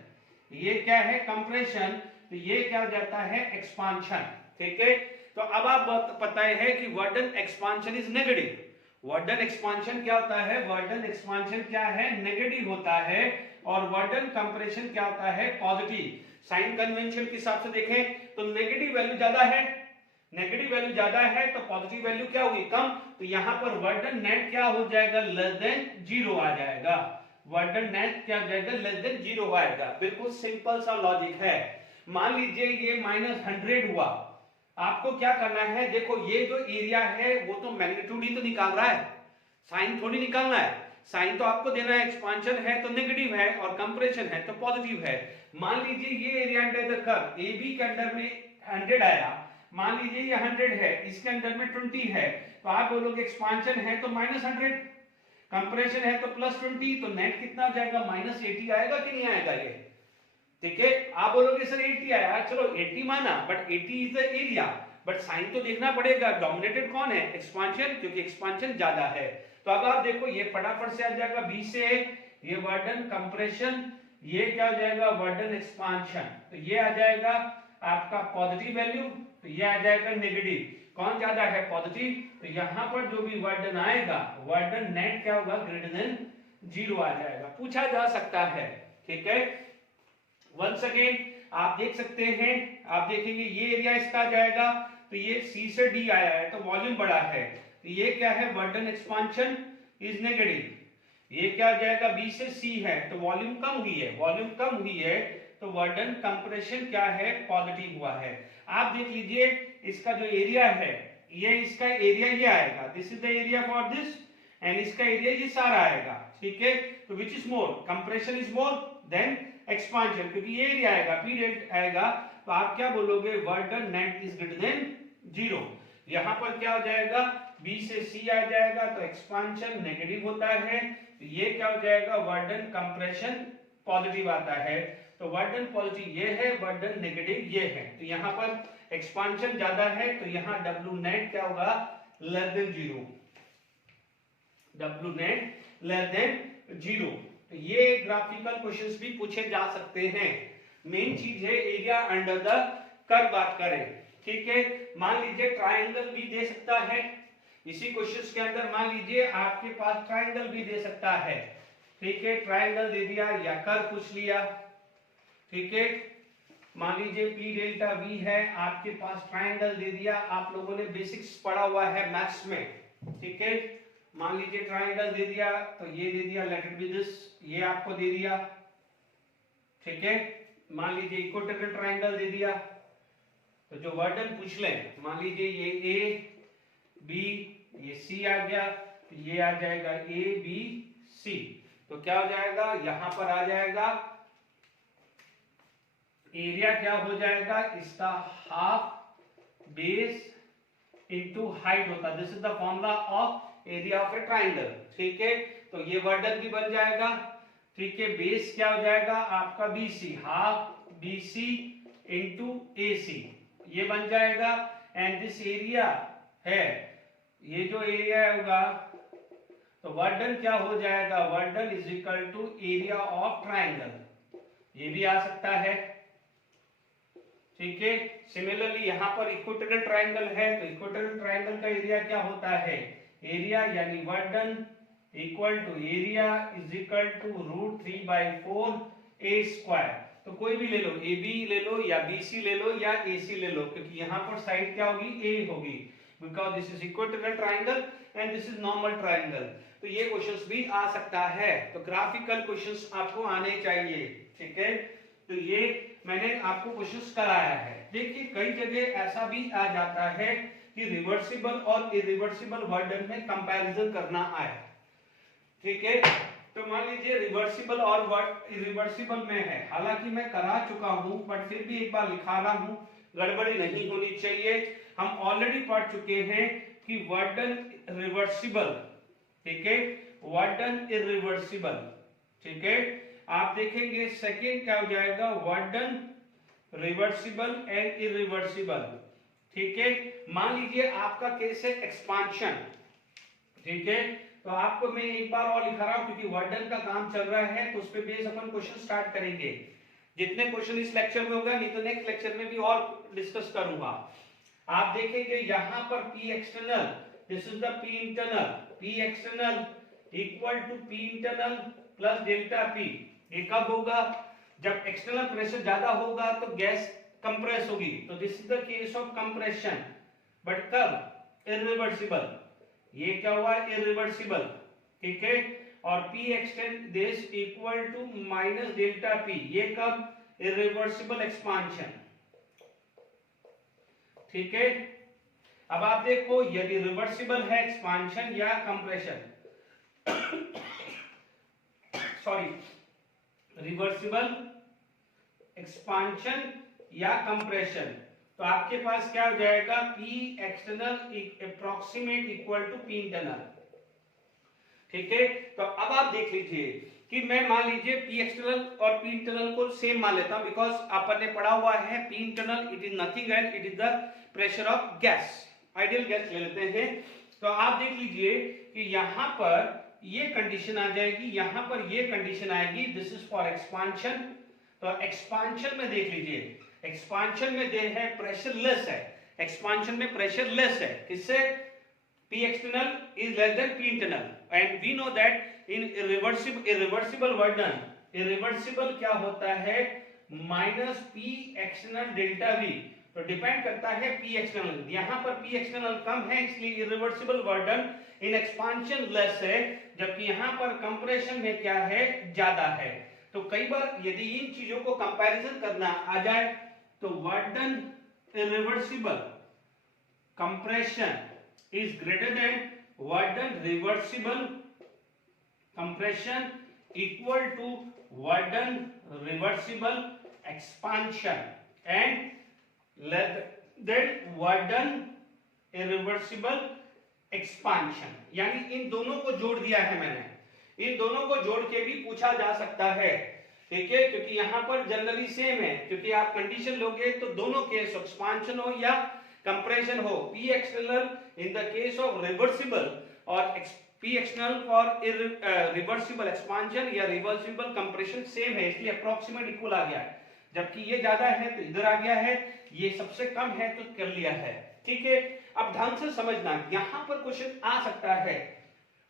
ये क्या है कंप्रेशन, तो ये क्या हो जाता है एक्सपांशन, ठीक है। तो अब आप पता है कि work done expansion is negative, work done expansion क्या होता है, वर्डन एक्सपांशन क्या है, नेगेटिव होता है, और वर्डन कंप्रेशन क्या होता है, पॉजिटिव। साइन कन्वेंशन के हिसाब से देखें तो नेगेटिव वैल्यू ज्यादा है, नेगेटिव वैल्यू ज्यादा है तो पॉजिटिव वैल्यू क्या होगी, कम, तो यहां पर वर्डन नेट क्या हो जाएगा, लेस देन जीरो आ जाएगा, वर्डन नेट क्या हो जाएगा, लेस देन जीरो आएगा। बिल्कुल सिंपल सा लॉजिक है। मान लीजिए ये -100 हुआ, आपको क्या करना है, देखो ये जो एरिया है वो तो मैग्नीट्यूड ही तो निकाल रहा है, साइन थोड़ी निकालना है, साइन तो आपको देना है, एक्सपांशन है तो नेगेटिव है और कंप्रेशन है तो पॉजिटिव है। मान लीजिए ये area under the curve A B के अंदर में 100 आया, मान लीजिए ये 100 है, इसके अंदर में 20 है, तो आप बोलोगे एक्सपांशन है तो -100, कंप्रेशन है तो +20, तो नेट कितना हो जाएगा, -80 आएगा कि नहीं आएगा ये, ठीक है। आप बोलोगे सर 80 आया, चलो 80 माना, but 80 is the area, but sign तो देखना पड़ेगा, डोमिनेटेड कौन है, एक्सपांशन, क्योंकि एक्सपांशन ज्यादा है। तो अब आप देखो ये फटाफट से आ जाएगा, बी से ये वर्डन कंप्रेशन, ये क्या हो जाएगा, वर्डन एक्सपांशन, तो ये आ जाएगा आपका पॉजिटिव वैल्यू, तो ये आ जाएगा नेगेटिव, कौन ज्यादा है, पॉजिटिव, तो यहां पर जो भी वर्डन आएगा, वर्डन नेट क्या होगा, ग्रेटर देन जीरो आ जाएगा, पूछा जा सकता है, ठीक है। वंस अगेन आप देख सकते हैं, आप देखेंगे ये एरिया इसका आ जाएगा, तो ये सी से डी आया है तो वॉल्यूम बड़ा है, तो ये क्या है, वर्डन एक्सपांशन इज नेगेटिव, ये क्या आ जाएगा, बी से सी है तो वॉल्यूम कम हुई है, वॉल्यूम कम हुई है तो वर्डन कंप्रेशन क्या है, पॉजिटिव हुआ है। आप देख लीजिए इसका जो एरिया है, ये इसका एरिया ये आएगा, this is the area for this, and इसका एरिया ये सारा आएगा, ठीक है। तो which is more, compression is more than expansion, क्योंकि ये एरिया आएगा, पी डेल्ट आएगा, तो आप क्या बोलोगे, work done net is greater than zero. यहां पर क्या हो जाएगा, बी से सी आ जाएगा, तो एक्सपांशन नेगेटिव होता है, तो ये क्या हो जाएगा, वर्डन कंप्रेशन पॉजिटिव आता है, तो वर्डन पॉजिटिव ये है, वर्डन नेगेटिव ये है, तो यहां पर एक्सपांशन ज्यादा है, तो यहां डब्ल्यू नेट क्या होगा, less than zero, W net less than zero. तो ये ग्राफिकल क्वेश्चंस भी पूछे जा सकते हैं। मेन चीज है एरिया अंडर द कर्व बात करें, ठीक है। मान लीजिए ट्रायंगल भी दे सकता है, इसी क्वेश्चंस के अंदर मान लीजिए आपके पास ट्रायंगल भी दे सकता है, ठीक है, ट्रायंगल दे दिया या कर्व पूछ लिया, ठीक है। मान लीजिए पी डेल्टा वी है, आपके पास ट्रायंगल दे दिया, आप लोगों ने बेसिक्स पढ़ा हुआ है मैथ्स में, ठीक है। मान लीजिए ट्रायंगल दे दिया, तो ये दे दिया, लेट इट बी दिस, ये आपको दे दिया, ठीक है। मान लीजिए इक्विलैटरल ट्रायंगल दे दिया, तो जो वर्डन पूछ लें, मान लीजिए ये ए बी ये सी आ गया, तो ये आ जाएगा ए बी सी। तो क्या हो जाएगा, यहां पर आ जाएगा एरिया क्या हो जाएगा इसका, हाफ बेस इनटू हाइट होता है। This is the formula of area of A triangle. ठीक है, तो ये वर्डन भी बन जाएगा। ठीक है, बेस क्या हो जाएगा आपका BC, half BC into AC, ये बन जाएगा। एंड दिस एरिया है, ये जो एरिया होगा तो वर्डन क्या हो जाएगा, work done is equal to area of triangle, ये भी आ सकता है। ठीक है, सिमिलरली यहां पर इक्वेटोरियल ट्राइंगल है, तो इक्वेटोरियल ट्राइंगल का एरिया क्या होता है, एरिया यानी work done equal to area is equal to √3/4 A square. तो कोई भी ले लो, ए बी ले लो या बी सी ले लो या ए सी ले लो, क्योंकि यहाँ पर साइड क्या होगी, ए होगी, because this is equatorial triangle and this is normal triangle. तो ये क्वेश्चंस भी आ सकता है, तो ग्राफिकल क्वेश्चंस आपको आने चाहिए। ठीक है, तो ये मैंने आपको क्वेश्चंस कराया है। देखिए कई जगह ऐसा भी आ जाता है कि रिवर्सिबल और इरिवर्सिबल वर्डन में कंपैरिजन करना आए। ठीक है, तो मान लीजिए रिवर्सिबल और इरिवर्सिबल में है, हालांकि मैं करा चुका हूं बट फिर भी एक बार लिखा रहा हूं, गड़बड़ी नहीं होनी चाहिए। हम ऑलरेडी पढ़ चुके हैं कि वर्डन रिवर्सिबल, ठीक है, वर्डन इरिवर्सिबल। ठीक है, आप देखेंगे सेकेंड क्या हो जाएगा, वर्डन रिवर्सिबल एंड इरिवर्सिबल। ठीक है, मान लीजिए आपका केस है एक्सपांशन। ठीक है, तो आपको मैं एक बार और लिखा रहा हूं क्योंकि वर्डन का काम चल रहा है, तो उस पे बेस अपन क्वेश्चन स्टार्ट करेंगे। जितने क्वेश्चन इस लेक्चर में होगा, नहीं तो नेक्स्ट लेक्चर में भी और डिस्कस करूंगा। आप देखेंगे यहां पर P external, this is the P internal, P external equal to P internal plus delta P। ये कब होगा, जब एक्सटर्नल प्रेशर ज्यादा होगा तो गैस कंप्रेस होगी, तो this is the case of compression. But कब, इरिवर्सिबल, ये क्या हुआ, इरिवर्सिबल। ठीक है, और P extend this equal to minus delta P, ये कब, इरिवर्सिबल एक्सपांशन। ठीक है, अब आप देखो यदि रिवर्सिबल है एक्सपांशन या कंप्रेशन, सॉरी, रिवर्सिबल एक्सपांशन या कंप्रेशन, तो आपके पास क्या हो जाएगा, P external approximate equal to P internal. ठीक है, तो अब आप देख लीजिए कि मैं मान लीजिए P एक्सटर्नल और P इंटरनल को सेम मान लेता हूं, बिकॉज अपन ने पढ़ा हुआ है P internal it is nothing else, it is the pressure of gas, ideal gas ले लेते हैं। तो आप देख लीजिए कि यहां पर ये कंडीशन आ जाएगी, यहां पर ये कंडीशन आएगी, दिस इज फॉर एक्सपांशन। तो एक्सपांशन में देख लीजिए, एक्सपांशन में दे है प्रेशर लेस है, एक्सपांशन में प्रेशर लेस है, किससे, P external is less than P internal, and we know that in irreversible वर्डन, irreversible क्या होता है, minus P external delta V। तो डिपेंड करता है P external, यहाँ पर P external कम है इसलिए irreversible वर्डन इन एक्सपांशन लेस है, जबकि यहाँ पर कंप्रेशन में क्या है, ज्यादा है। तो कई बार यदि इन चीजों को कंपैरिजन करना आ जाए तो work done irreversible compression is greater than Warden reversible compression equal to Warden reversible expansion and then Warden irreversible expansion। यानी इन दोनों को जोड़ दिया है मैंने, इन दोनों को जोड़ के भी पूछा जा सकता है। ठीक है, क्योंकि यहाँ पर जनरली सेम है, क्योंकि आप कंडीशन लोगे तो दोनों केस एक्सपांशन हो या कंप्रेशन हो, P external in the case of reversible और P external for reversible expansion या reversible compression सेम है, इसलिए अप्रोक्सीमेट इक्वल आ गया है। जबकि ये ज्यादा है तो इधर आ गया है, ये सबसे कम है तो कर लिया है। ठीक है, अब ध्यान से समझना, यहां पर क्वेश्चन आ सकता है।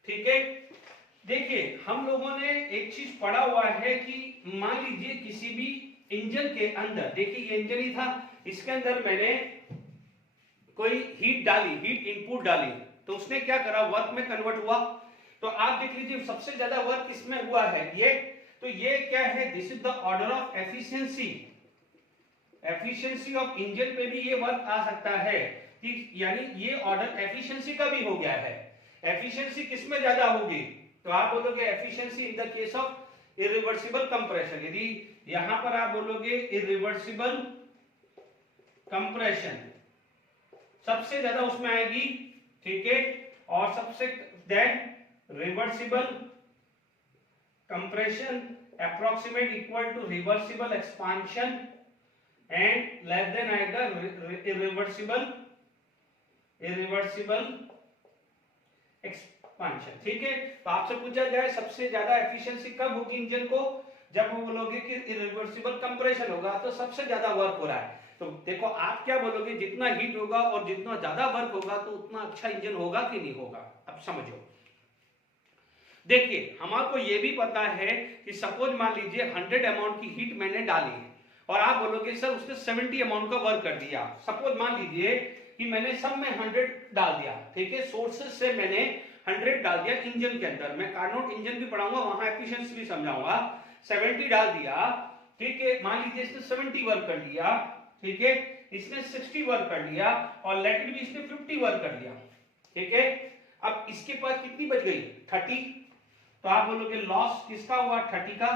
ठीक है, देखिए हम लोगों ने एक चीज पढ़ा हुआ है कि मान लीजिए किसी भी इंजन के अंदर, देखिए ये इंजन ही था, इसके अंदर मैंने कोई हीट डाली, हीट इनपुट डाली, तो उसने क्या करा, वर्क में कन्वर्ट हुआ। तो आप देख लीजिए सबसे ज्यादा वर्क किसमें हुआ है, ये, तो ये क्या है, this is the order of efficiency, efficiency of engine पे भी ये वर्क आ सकता है। कि यानी ये ऑर्डर एफिशिएंसी का भी हो गया है। एफिशिएंसी किसमें ज्यादा होगी, तो आप बोलोगे efficiency in the case of irreversible compression. यदि यहां पर आप बोलोगे इरिवर्सिबल कंप्रेशन सबसे ज्यादा उसमें आएगी, ठीक है, और सबसे then reversible compression approximate equal to reversible expansion and less than आएगा इरिवर्सिबल एक्सपांशन। ठीक है, तो आपसे पूछा जाए सबसे ज्यादा एफिशिएंसी कब होगी इंजन को, जब वो बोलोगे कि इरिवर्सिबल कंप्रेशन होगा तो सबसे ज्यादा वर्क हो रहा है। तो देखो आप क्या बोलोगे, जितना हीट होगा और जितना ज्यादा वर्क होगा तो उतना अच्छा इंजन होगा कि नहीं होगा। अब समझो, देखिए हमारे ये भी पता है कि सपोज मान लीजिए 100 अमाउंट की हीट मैंने डाली है और आप बोलोगे सर उसने 70 अमाउंट का वर्क कर दिया। सपोज मान लीजिए कि मैंने सब में 100 डाल दिया, ठीक है, सोर्सेज से मैंने 100 डाल दिया इंजन के अंदर, मैं कार्नोट इंजन भी पढ़ाऊंगा वहां एफिशिएंसी भी समझाऊंगा। 70 डाल दिया, ठीक है, मान लीजिए इसने 70 वर्क कर लिया, ठीक है, इसने 60 वर्क कर लिया और लेट भी इसने 50 वर्क कर लिया, ठीक है। अब इसके पास कितनी बच गई 30, तो आप बोलोगे लॉस किसका हुआ 30 का,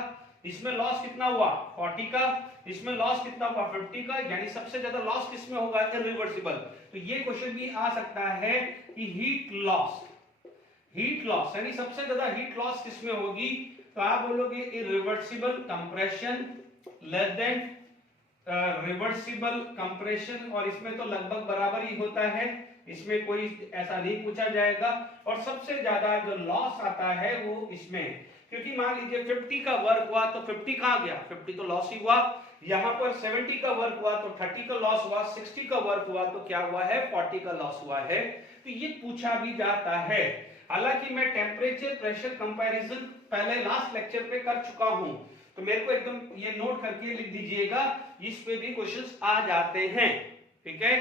इसमें लॉस कितना हुआ 40 का, इसमें लॉस कितना हुआ 50 का, यानी सबसे ज्यादा लॉस किसमें होगा इरिवर्सिबल। तो ये क्वेश्चन भी आ सकता है कि हीट लॉस यानी सबसे ज्यादा हीट लॉस किसमें होगी, तो आप बोलोगे irreversible compression less than reversible compression, और इसमें तो लगभग बराबर ही होता है, इसमें कोई ऐसा नहीं पूछा जाएगा। और सबसे ज्यादा जो लॉस आता है वो इसमें, क्योंकि मान लीजिए 50 का वर्क हुआ तो 50 कहां गया, 50 तो लॉस ही हुआ। यहां पर 70 का वर्क हुआ तो 30 का लॉस हुआ, 60 का वर्क हुआ तो क्या हुआ है 40 का लॉस हुआ है। तो ये पूछा भी जाता है। हालांकि मैं टेम्परेचर प्रेशर कंपैरिजन पहले लास्ट लेक्चर पे कर चुका हूं, तो मेरे को एकदम ये नोट करके लिख दीजिएगा, इस पे भी क्वेश्चंस आ जाते हैं, ठीक है।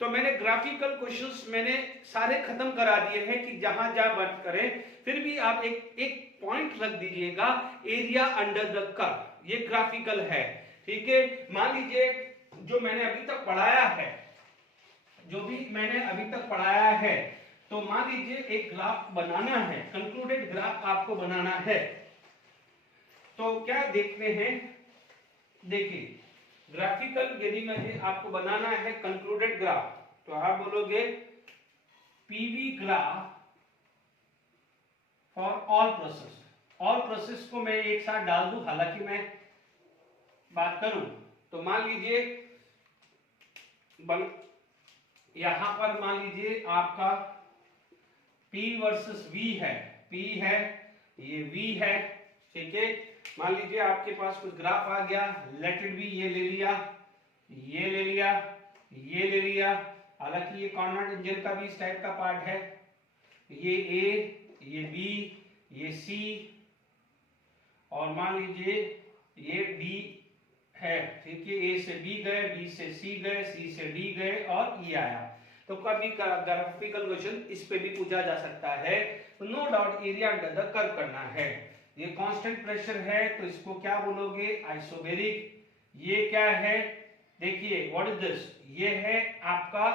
तो मैंने ग्राफिकल क्वेश्चंस मैंने सारे खत्म करा दिए हैं कि जहां जहां बात करें, फिर भी आप एक पॉइंट रख दीजिएगा एरिया अंडर द कर्व, ये ग्राफिकल है, ठीक है। मान लीजिए जो मैंने अभी तक पढ़ाया है, तो मान लीजिए एक ग्राफ बनाना है, कंक्लूडेड ग्राफ आपको बनाना है। तो क्या देखते हैं, देखिए ग्राफिकल यदि मैं आपको बनाना है कंक्लूडेड ग्राफ, तो आप बोलोगे PV graph for all process को मैं एक साथ डाल दूं, हालांकि मैं बात करूं तो मान लीजिए यहां पर मान लीजिए आपका P वर्सेस V है, P है, ये V है, ठीक है। मान लीजिए आपके पास कुछ ग्राफ आ गया, लेट इट बी, ये ले लिया, ये ले लिया, ये ले लिया, हालांकि ये कार्नोट इंजन का भी इस टाइप का पार्ट है, ये A, ये B, ये C, और मान लीजिए ये D है, ठीक है। A से B गए, B से C गए, C से D गए और ये आया। तो कभी ग्राफिकल क्वेश्चन इस पे भी पूछा जा सकता है। तो no doubt area under the curve करना है। ये कांस्टेंट प्रेशर है तो इसको क्या बोलोगे आइसोबेरिक। ये क्या है, देखिए व्हाट इज दिस, ये है आपका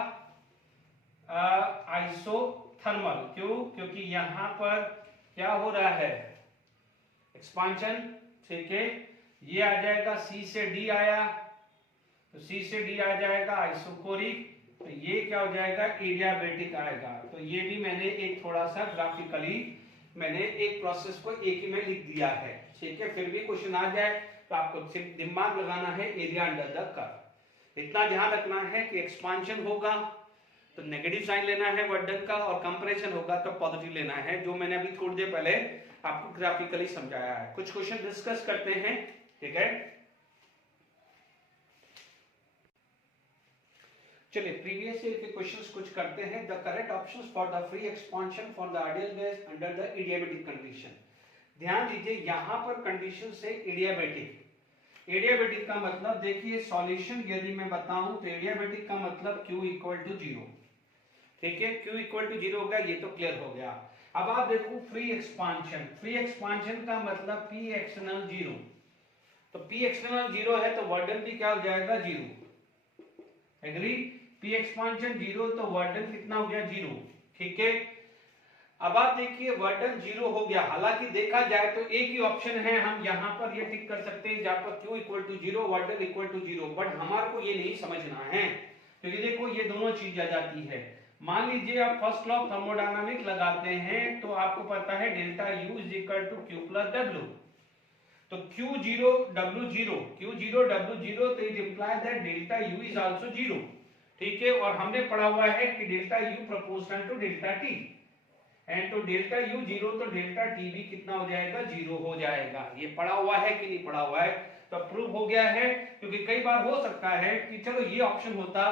आइसोथर्मल। क्यों, क्योंकि यहां पर क्या हो रहा है एक्सपांशन, ठीक है। ये आ जाएगा C से D आया, तो C से D आ जाएगा आइसोकोरिक, तो ये क्या हो जाएगा एडियाबेटिक आएगा। तो ये भी मैंने एक थोड़ा सा ग्राफिकली मैंने एक प्रोसेस को एक ही में लिख दिया है, ठीक है। फिर भी क्वेश्चन आ जाए तो आपको सिर्फ दिमाग लगाना है एरिया अंडर द कर्व। इतना ध्यान रखना है कि एक्सपांशन होगा तो नेगेटिव साइन लेना है वर्डन का, और कंप्रेशन होगा तो पॉजिटिव लेना है, जो मैंने अभी थोड़ी देर पहले आपको ग्राफिकली समझाया है। कुछ क्वेश्चन डिस्कस करते हैं, ठीक है। चलिए प्रीवियस ईयर के क्वेश्चंस कुछ करते हैं। The correct options for the free expansion for the ideal gas under the adiabatic condition. ध्यान दीजिए यहां पर कंडीशन से एडियाबेटिक का मतलब देखिए सॉल्यूशन यदि मैं बताऊं तो एडियाबेटिक का मतलब Q इक्वल टू 0, ठीक है। Q इक्वल टू 0 हो गया, ये तो क्लियर हो गया। अब आप देखो फ्री एक्सपांशन का मतलब P एक्सटर्नल 0, तो P एक्सटर्नल 0 है तो वर्डन भी क्या हो जाएगा 0, एग्री। P एक्सपांशन 0 तो वर्क डन कितना हो गया 0। ठीक है, अब आप देखिए वर्क डन 0 हो गया। हालांकि देखा जाए तो एक ही ऑप्शन है, हम यहाँ पर ये टिक कर सकते हैं जहां पर Q equal to 0 work done equal to 0, but हमारे को ये नहीं समझना है क्योंकि देखो ये दोनों चीज आ जाती है। मान लीजिए आप फर्स्ट लॉ ऑफ थर्मोडायनामिक लगाते हैं तो आपको पता है delta U is equal to Q plus W। तो Q0 W0 तो it implies that delta U is also 0। ठीक है, और हमने पढ़ा हुआ है कि delta U proportional to delta T, and तो डेल्टा U 0 तो डेल्टा T भी कितना हो जाएगा 0 हो जाएगा। ये पढ़ा हुआ है कि नहीं पढ़ा हुआ है? तो प्रूव हो गया है, क्योंकि कई बार हो सकता है कि चलो ये ऑप्शन होता,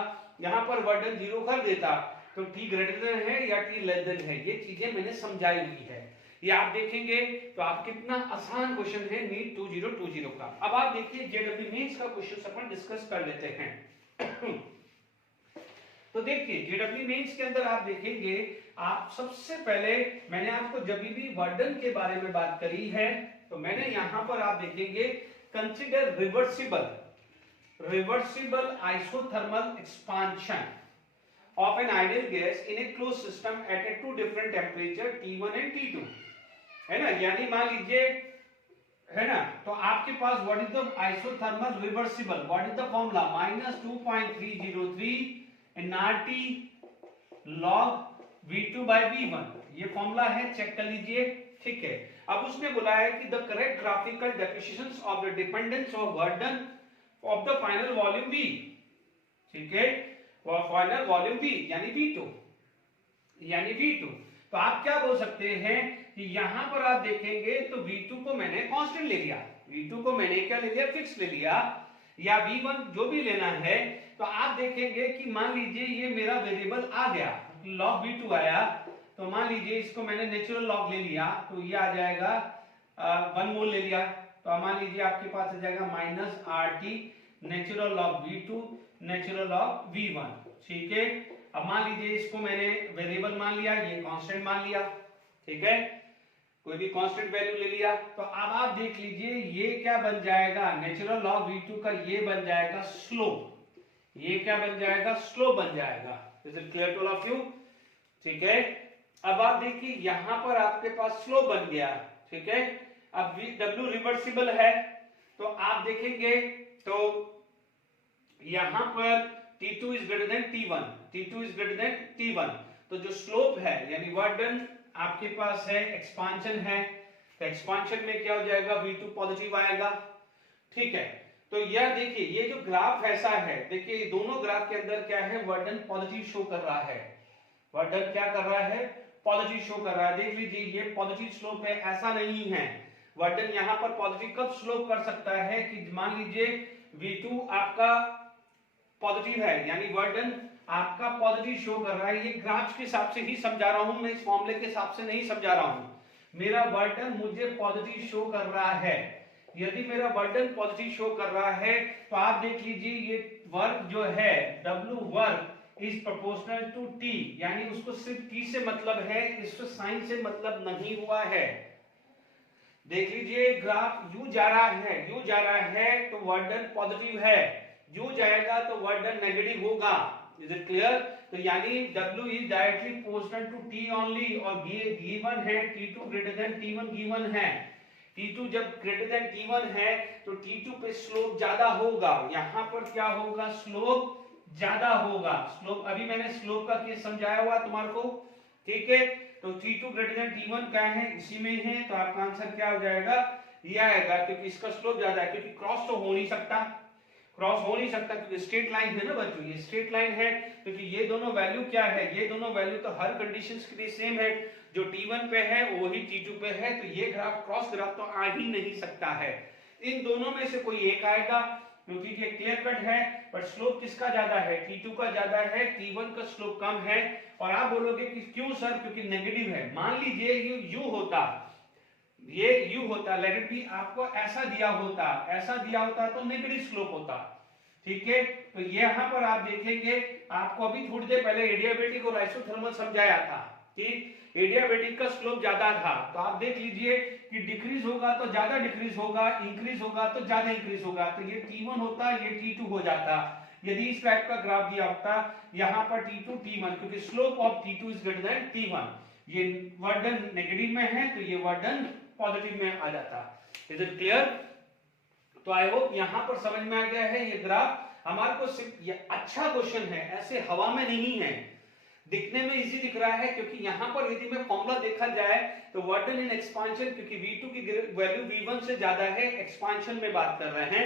यहाँ पर वर्क डन 0 कर देता तो T ग्रेटर देन है या T लेस देन है, ये चीजें मैंने समझाई हुई है। ये आप देखेंगे तो आप कितना आसान क्वेश्चन है नीट 2020 का। अब आप देखिए जेडब्ल्यू मेंस का क्वेश्चन अपन डिस्कस कर लेते हैं। तो देखिए जेडब्ल्यू मेंस के अंदर आप देखेंगे, आप सबसे पहले मैंने आपको जब भी वर्क डन के बारे में बात करी है तो मैंने यहां पर आप देखेंगे consider reversible isothermal expansion of an ideal gas in a closed system at a two different temperature T1 and T2, है ना। यानी मान लीजिए, है ना, तो आपके पास what is the isothermal reversible, what is the formula -2.303 nRT log V2 by V1, ये फॉर्मूला है, चेक कर लीजिए। ठीक है, अब उसने बोला है कि the correct graphical definitions of the dependence of work done of the final volume V। ठीक है, फाइनल वॉल्यूम V यानी V2। तो आप क्या बोल सकते हैं कि यहां पर आप देखेंगे तो V2 को मैंने कांस्टेंट ले लिया, V2 को मैंने क्या ले लिया, फिक्स ले लिया, या V1 जो भी लेना है। तो आप देखेंगे कि मान लीजिए ये मेरा वेरिएबल आ गया, लॉग V2 आया, तो मान लीजिए इसको मैंने नेचुरल लॉग ले लिया तो ये आ जाएगा 1 मोल ले लिया, तो मान लीजिए आपके पास आ जाएगा -RT natural log V2 natural log V1। ठीक है, अब मान लीजिए इसको मैंने वेरिएबल मान लिया, ये कांस्टेंट मान लिया। ठीक है, कोई भी कांस्टेंट वैल्यू ले लिया, तो अब आप देख लीजिए ये क्या बन जाएगा, नेचुरल लॉग V2 का ये बन जाएगा स्लोप, ये क्या बन जाएगा, स्लोप बन जाएगा। Is it clear to all of you? ठीक है, अब आप देखिए यहां पर आपके पास स्लोप बन गया। ठीक है, अब W रिवर्सिबल है तो आप देखेंगे तो यहां पर T2 is greater then T1, T2 is greater then T1, तो जो स्लोप है यानी वर्क डन आपके पास है, एक्सपांशन है, तो एक्सपांशन में क्या हो जाएगा, V2 पॉजिटिव आएगा। ठीक है, तो यह देखिए ये जो ग्राफ ऐसा है, देखिए दोनों ग्राफ के अंदर क्या है, वर्क डन पॉजिटिव शो कर रहा है, वर्क डन क्या कर रहा है, पॉजिटिव शो कर रहा है। देख लीजिए ये पॉजिटिव स्लोप है, ऐसा नहीं है, वर्क डन यहां पर पॉजिटिव कब स्लोप कर सकता है कि मान लीजिए V2 आपका पॉजिटिव है, यानी वर्क डन आपका पॉजिटिव शो कर रहा है। ये ग्राफ के हिसाब से ही समझा रहा हूं मैं, इस फॉर्मूले के हिसाब से नहीं समझा रहा हूं। मेरा वर्क डन मुझे पॉजिटिव शो कर रहा है, यदि मेरा वर्क डन पॉजिटिव शो कर रहा है तो आप देख लीजिए ये वर्क जो है W work is proportional to T, यानी उसको सिर्फ T से मतलब है, इसको साइन से मतलब नहीं हुआ है। देख लीजिए ग्राफ U जा रहा है तो वर्क डन पॉजिटिव है, U जाएगा तो वर्क डन नेगेटिव होगा। Is it clear? तो यानी W is directly proportional to T only, और गिवन है T2 greater than T1 given है। T2 जब ग्रेटर देन T1 है तो T2 पे स्लोप ज्यादा होगा, यहां पर क्या होगा, स्लोप ज्यादा होगा। स्लोप अभी मैंने स्लोप का केस समझाया हुआ तुम्हारे को। ठीक है, तो T2 ग्रेटर देन T1 क्या है, इसी में है, तो आपका आंसर क्या हो जाएगा, ये आएगा, क्योंकि इसका स्लोप ज्यादा है, क्योंकि क्रॉस तो हो नहीं सकता, क्रॉस हो नहीं सकता क्योंकि स्ट्रेट लाइन है ना बच्चों, ये स्ट्रेट लाइन है, क्योंकि ये दोनों वैल्यू क्या है, ये दोनों वैल्यू तो हर कंडीशंस के लिए सेम है, जो T1 पे है वही T2 पे है, तो ये ग्राफ क्रॉस ग्राफ तो आ ही नहीं सकता है। इन दोनों में से कोई एक आएगा, क्योंकि ये क्लियर कट है, पर स्लोप किसका ज्यादा है, T2 का ज्यादा है, T1 का स्लोप कम है। और आप बोलोगे कि क्यों सर, क्योंकि नेगेटिव है। मान लीजिए ये U होता, ये U होता, लेट इट बी, आपको ऐसा दिया होता तो नेगेटिव स्लोप होता। ठीक है, तो यहां पर आप देखेंगे, आपको अभी थोड़ी देर पहले एडियाबेटिक और आइसोथर्मल समझाया था कि एडियाबेटिक का स्लोप ज्यादा था, तो आप देख लीजिए कि डिक्रीज होगा तो ज्यादा डिक्रीज होगा, इंक्रीज होगा तो ज्यादा इंक्रीज होगा, तो ये T1 होता, ये T2 हो जाता। यदि इस टाइप का ग्राफ दिया होता यहाँ पर T2 T1, क्योंकि slope of T2 is greater then T1, ये वर्ड डन नेगेटिव में है तो ये वर्ड डन पॉजिटिव में आ जाता। Is it clear? तो आई होप यहां पर समझ में आ गया है। ये ग्राफ हमारे को सिर्फ ये अच्छा क्वेश्चन है, ऐसे हवा में नहीं है, दिखने में इजी दिख रहा है, क्योंकि यहां पर यदि मैं फॉर्मूला देखा जाए तो वर्ड डन इन एक्सपांशन, क्योंकि V2 की वैल्यू V1 से ज्यादा है, एक्सपांशन में बात कर रहे हैं,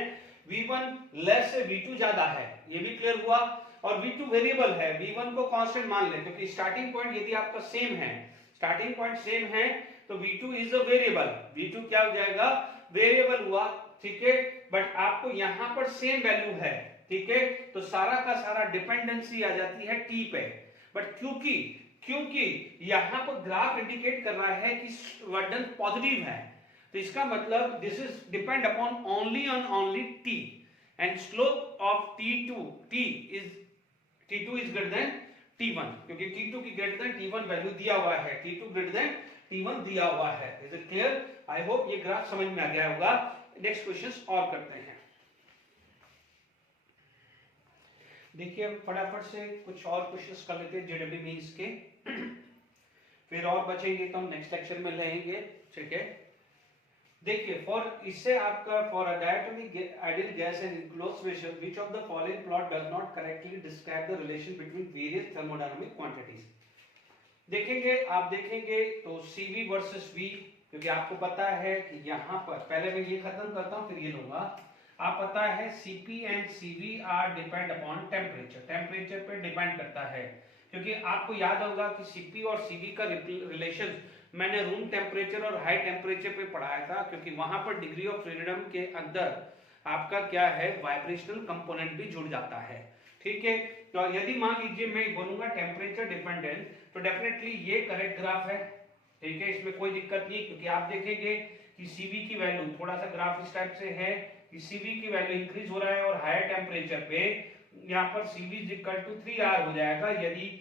V1 लेस से V2 ज्यादा है, ये भी क्लियर हुआ। और V2 वेरिएबल है, V1 को कांस्टेंट मान ले, क्योंकि स्टार्टिंग पॉइंट यदि आपका सेम है, स्टार्टिंग पॉइंट सेम है तो V2 is a variable, V2 क्या हो जाएगा? वेरिएबल हुआ, ठीक है। बट आपको यहां पर सेम वैल्यू है, ठीक है, तो सारा का सारा डिपेंडेंसी आ जाती है T पे। बट क्योंकि यहां पर ग्राफ इंडिकेट कर रहा है कि वर्ड डन पॉजिटिव है, तो इसका मतलब this is depend upon only T and slope of T2 is greater then T1, क्योंकि T2 की ग्रेटर देन T1 वैल्यू दिया हुआ है, T2 ग्रेटर देन T1 दिया हुआ है। Is it clear? I hope ये ग्राफ समझ में आ गया होगा। नेक्स्ट क्वेश्चन और करते हैं। देखिए फटाफट से कुछ और क्वेश्चंस कर लेते हैं जेडब्ल्यू मींस के, फिर और बचेंगे तो हम नेक्स्ट लेक्चर में लेंगे, ठीक है। देखिए इससे आपका for a diatomic ideal gas and enclosed vessel which of the following plot does not correctly describe the relation between various thermodynamic quantities. देखेंगे, आप देखेंगे तो CV वर्सेस V, क्योंकि आपको पता है कि यहाँ पर पहले मैं ये खत्म करता हूँ फिर ये लूंगा। आप पता है CP and CV are depend upon temperature, temperature पे डिपेंड करता है, क्योंकि आपको याद होगा कि CP और CV का रिलेशन मैंने रूम टेम्परेचर और हाई टेम्परेचर पे पढ़ाया था, क्योंकि वहां पर डिग्री ऑफ फ्रीडम के अंदर आपका क्या है, वाइब्रेशनल कंपोनेंट भी जुड़ जाता है, ठीक है। तो यदि मान लीजिए मैं बोलूंगा टेम्परेचर डिपेंडेंट, तो डेफिनेटली ये करेक्ट ग्राफ है, ठीक है, इसमें कोई दिक्कत नहीं, क्योंकि आप देखेंगे कि CV की वैल्यू, थोड़ा सा ग्राफ इस टाइप से है कि CV की वैल्यू इंक्रीज हो रहा है और हायर टेम्परेचर पे यहाँ पर CV is equal to 3R हो जाएगा, यदि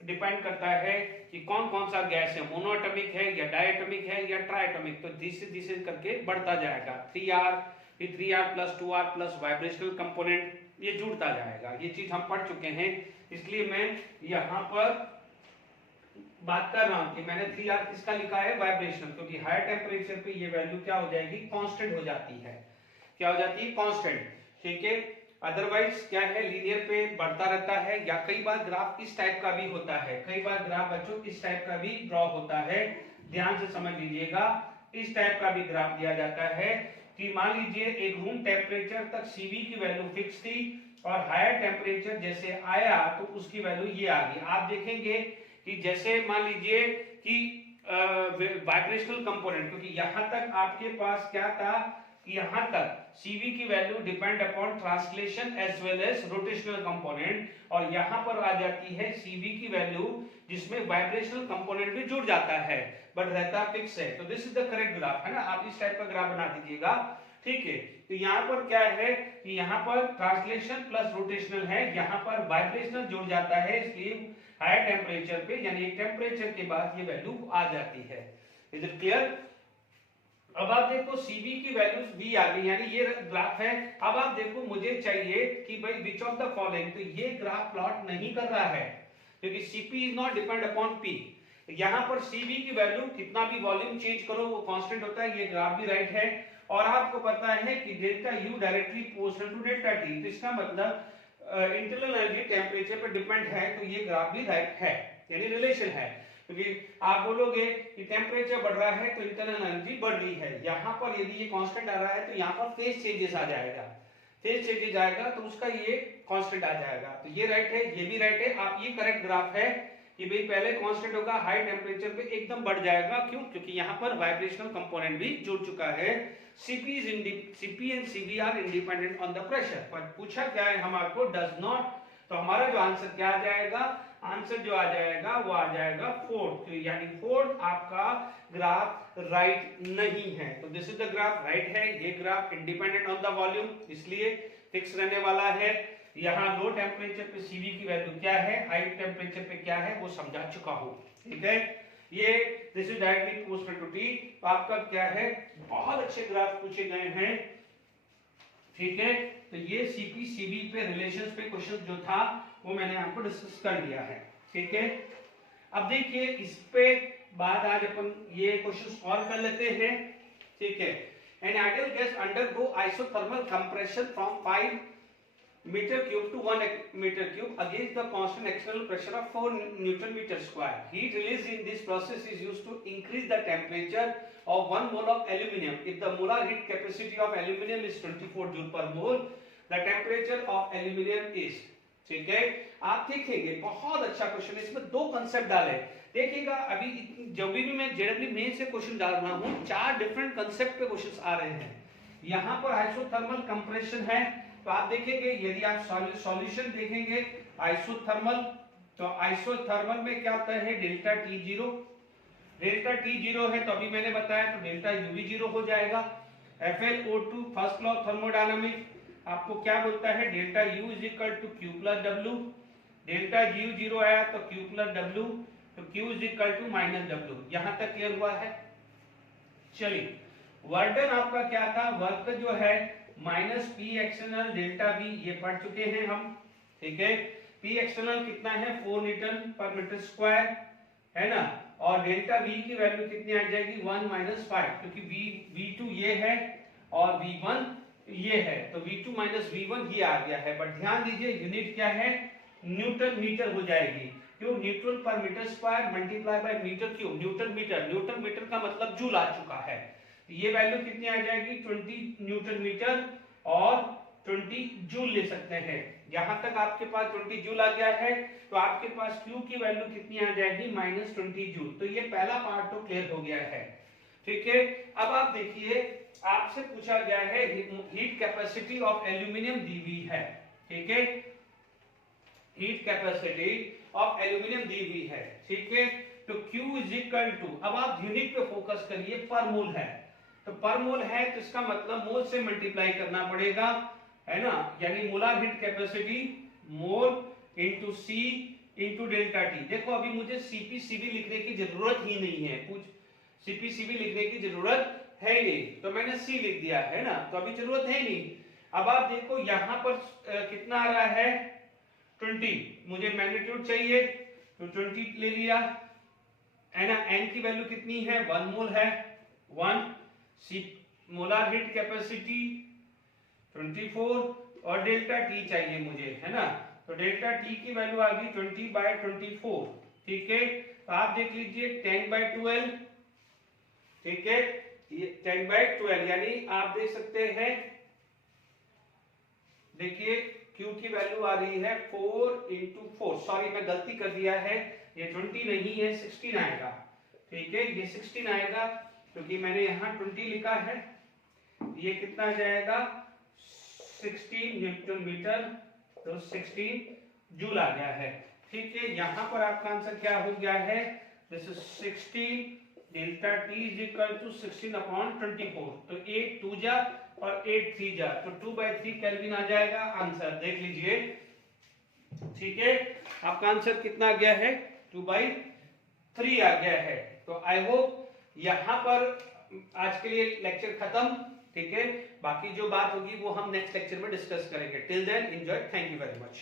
डिपेंड करता है कि कौन कौन सा गैस है, मोनोएटॉमिक है या डायटॉमिक है या ट्राइएटॉमिक, तो धीरे करके बढ़ता जाएगा, 3R फिर 3R plus 2R plus vibrational component, ये जुड़ता जाएगा। ये चीज हम पढ़ चुके हैं, इसलिए मैं यहाँ पर बात कर रहा हूं कि मैंने 3R किसका लिखा है, वाइब्रेशनल, क्योंकि हायर टेम्परेचर पे ये वैल्यू क्या हो जाएगी, कांस्टेंट हो जाती है, क्या हो जाती है, कांस्टेंट, ठीक है। अदरवाइज क्या है, लीनियर पे बढ़ता रहता है, या कई बार ग्राफ इस टाइप का भी होता है, कई बार ग्राफ बच्चों इस टाइप का भी ड्रॉ होता है, ध्यान से समझ लीजिएगा। इस टाइप का भी ग्राफ दिया जाता है कि मान लीजिए एक रूम टेम्परेचर तक CV की वैल्यू फिक्स थी और हायर टेम्परेचर जैसे आया तो उसकी वैल्यू ये आ गई। आप देखेंगे कि जैसे मान लीजिए कि वाइब्रेशनल कंपोनेंट, क्योंकि यहां तक आपके पास क्या था कि यहां तक CV की value depend upon translation as well as rotational component, और यहां पर आ जाती है CV की वैल्यू जिसमें वाइब्रेशनल कंपोनेंट भी जुड़ जाता है, बट रहता फिक्स है। तो this is the correct graph, है ना, आप इस टाइप का ग्राफ बना दीजिएगा, ठीक है। तो यहाँ पर क्या है कि यहाँ पर ट्रांसलेशन प्लस रोटेशनल है, यहाँ पर वाइब्रेशनल जुड़ जाता है, इसलिए हायर टेम्परेचर पे यानी टेम्परेचर के बाद ये वैल्यू आ जाती है। Is it clear? अब आप देखो CV की वैल्यूज भी आ गई, यानी ये ग्राफ है। अब आप देखो मुझे चाहिए कि भाई विच ऑफ द फॉलोइंग, तो ये ग्राफ प्लॉट नहीं कर रहा है क्योंकि CP is not depend upon P। यहाँ पर CV की वैल्यू कितना भी वॉल्यूम चेंज करो वो कांस्टेंट होता है, ये ग्राफ भी राइट है। और आपको पता है कि delta U directly proportional to delta T, तो इसका मतलब इंटरनल एनर्जी टेम्परेचर पर डिपेंड है, तो ये ग्राफ भी राइट है, यानी रिलेशन है। क्योंकि आप बोलोगे कि टेम्परेचर बढ़ रहा है तो इंटरनल एनर्जी बढ़ रही है, यहाँ पर यदि ये कांस्टेंट आ रहा है तो यहाँ पर फेज चेंजेस आ जाएगा, फेज चेंजेस आएगा तो उसका ये कांस्टेंट आ जाएगा, तो ये राइट है, ये भी राइट है। आप ये करेक्ट ग्राफ है कि भाई पहले कांस्टेंट होगा, हाई टेम्परेचर पे एकदम बढ़ जाएगा, क्यों, क्योंकि यहाँ पर वाइब्रेशनल कंपोनेंट भी जुड़ चुका है। CP and CV are independent on the pressure, पर पूछा क्या है हमारे को, डज नॉट, तो हमारा जो आंसर क्या आ जाएगा, आंसर जो आ जाएगा वो आ जाएगा फोर्थ, यानी फोर्थ आपका ग्राफ राइट नहीं है। तो this is the graph right है, ये graph independent on the volume, इसलिए फिक्स रहने वाला है। यहाँ लो टेम्परेचर पे CV की वैल्यू क्या है, हाई टेम्परेचर पे क्या है वो समझा चुका हूँ, ठीक है। ये this is directly proportional to T, तो आपका क्या है, बहुत अच्छे ग्राफ पूछे गए हैं, ठीक है, तो ये सीपी सीबी पे रिलेशंस पे क्वेश्चन जो था वो मैंने आपको डिस्कस कर दिया है। ठीक है, अब देखिए इस पे बाद आज अपन ये क्वेश्चन और कर लेते हैं। ठीक है, an ideal gas undergo isothermal compression from 5 meter cube to 1 meter cube against the constant external pressure of 4 Newton meter square. Heat released in this process is used to increase the temperature of 1 mole of aluminium. If the molar heat capacity of aluminium is 24 joule per mole, the temperature of aluminium is, ठीक है, आप देखेंगे बहुत अच्छा क्वेश्चन है, इसमें दो कंसेप्ट डाले। देखिएगा अभी जब भी मैं जेडब्ल्यू मेन से क्वेश्चन डाल रहा हूं, 4 डिफरेंट कंसेप्ट पे क्वेश्चंस आ रहे हैं। यहां पर आइसोथर्मल कंप्रेशन है, तो आप देखेंगे यदि आप सॉल्यूशन देखेंगे आइसोथर्मल, तो आइसोथर्मल में क्या होता है delta T zero, delta T zero है तो अभी मैंने बताया तो डेल्टा यू भी जीरो हो जाएगा। FlO2 first law of thermodynamics आपको क्या बोलता है, delta U is equal to Q plus W, delta U zero आया तो क्यू प्लस डब्ल्यू, तो Q is equal to minus W. यहां तक क्लियर हुआ है। चलिए वर्डन आपका क्या था, वर्क जो है minus P external delta we, ये पढ़ चुके हैं हम। ठीक है, पी एक्सटर्नल कितना है 4 न्यूटन पर मीटर स्क्वायर है ना, और डेल्टा वी की वैल्यू कितनी आ जाएगी 1 माइनस 5, क्योंकि V2 ये है और V1 ये है, तो V2 माइनस V1 ये आ गया है। बट ध्यान दीजिए यूनिट क्या है, न्यूटन मीटर हो जाएगी, क्यों, न्यूटन पर metre square multiply by metre cube, newton metre, newton metre का मतलब जूल आ चुका है, ये वैल्यू कितनी आ जाएगी 20 न्यूटन मीटर और 20 जूल ले सकते हैं। यहां तक आपके पास 20 जूल आ गया है, तो आपके पास Q की वैल्यू कितनी आ जाएगी माइनस 20 जूल। तो ये पहला पार्ट तो क्लियर हो गया है। ठीक है, अब आप देखिए आपसे पूछा गया है हीट कैपेसिटी ऑफ एल्यूमिनियम दी है। ठीक है, हीट कैपेसिटी ऑफ एल्यूमिनियम दी हुई है। ठीक है, तो Q इज इक्वल टू, अब आप यूनिट पे फोकस करिए, पर मोल है, तो पर मोल है तो इसका मतलब मोल से मल्टीप्लाई करना पड़ेगा, है ना, यानी molar heat capacity mole into C into delta T. देखो अभी मुझे सीपी सीबी लिखने की जरूरत ही नहीं है, कुछ सीपी सीबी लिखने की जरूरत है ही नहीं, तो मैंने C लिख दिया है ना, तो अभी जरूरत है ही नहीं। अब आप देखो यहां पर कितना आ रहा है 20, मुझे मैग्नीट्यूड चाहिए तो 20 ले लिया, है ना, n की वैल्यू कितनी है 1 मोल है 1, सी मोलर हीट कैपेसिटी 24 और डेल्टा टी चाहिए मुझे, है ना, तो डेल्टा टी की वैल्यू आ गई 20/24। ठीक है, तो आप देख लीजिए 10/12, ठीक है, ये 10/12 यानी आप देख सकते हैं, देखिए Q की वैल्यू आ रही है 4 × 4, सॉरी मैं गलती कर दिया है, ये 20 नहीं है 16 आएगा। ठीक है, ये 16 आएगा क्योंकि मैंने यहाँ 20 लिखा है, ये कितना आ जाएगा 16 न्यूटन मीटर, तो 16 जूल आ गया है। ठीक है, यहाँ पर आपका आंसर क्या हो गया है, this is 16 delta T is equal to 16/24, तो 8 2 जा और 8 3 जा, तो 2/3 केल्विन आ जाएगा आंसर, देख लीजिए। ठीक है, आपका आंसर कितना आ गया है 2/3 आ गया है। तो आई होप यहाँ पर आज के लिए लेक्चर खत्म। ठीक है, बाकी जो बात होगी वो हम नेक्स्ट लेक्चर में डिस्कस करेंगे। Till then enjoy, thank you very much.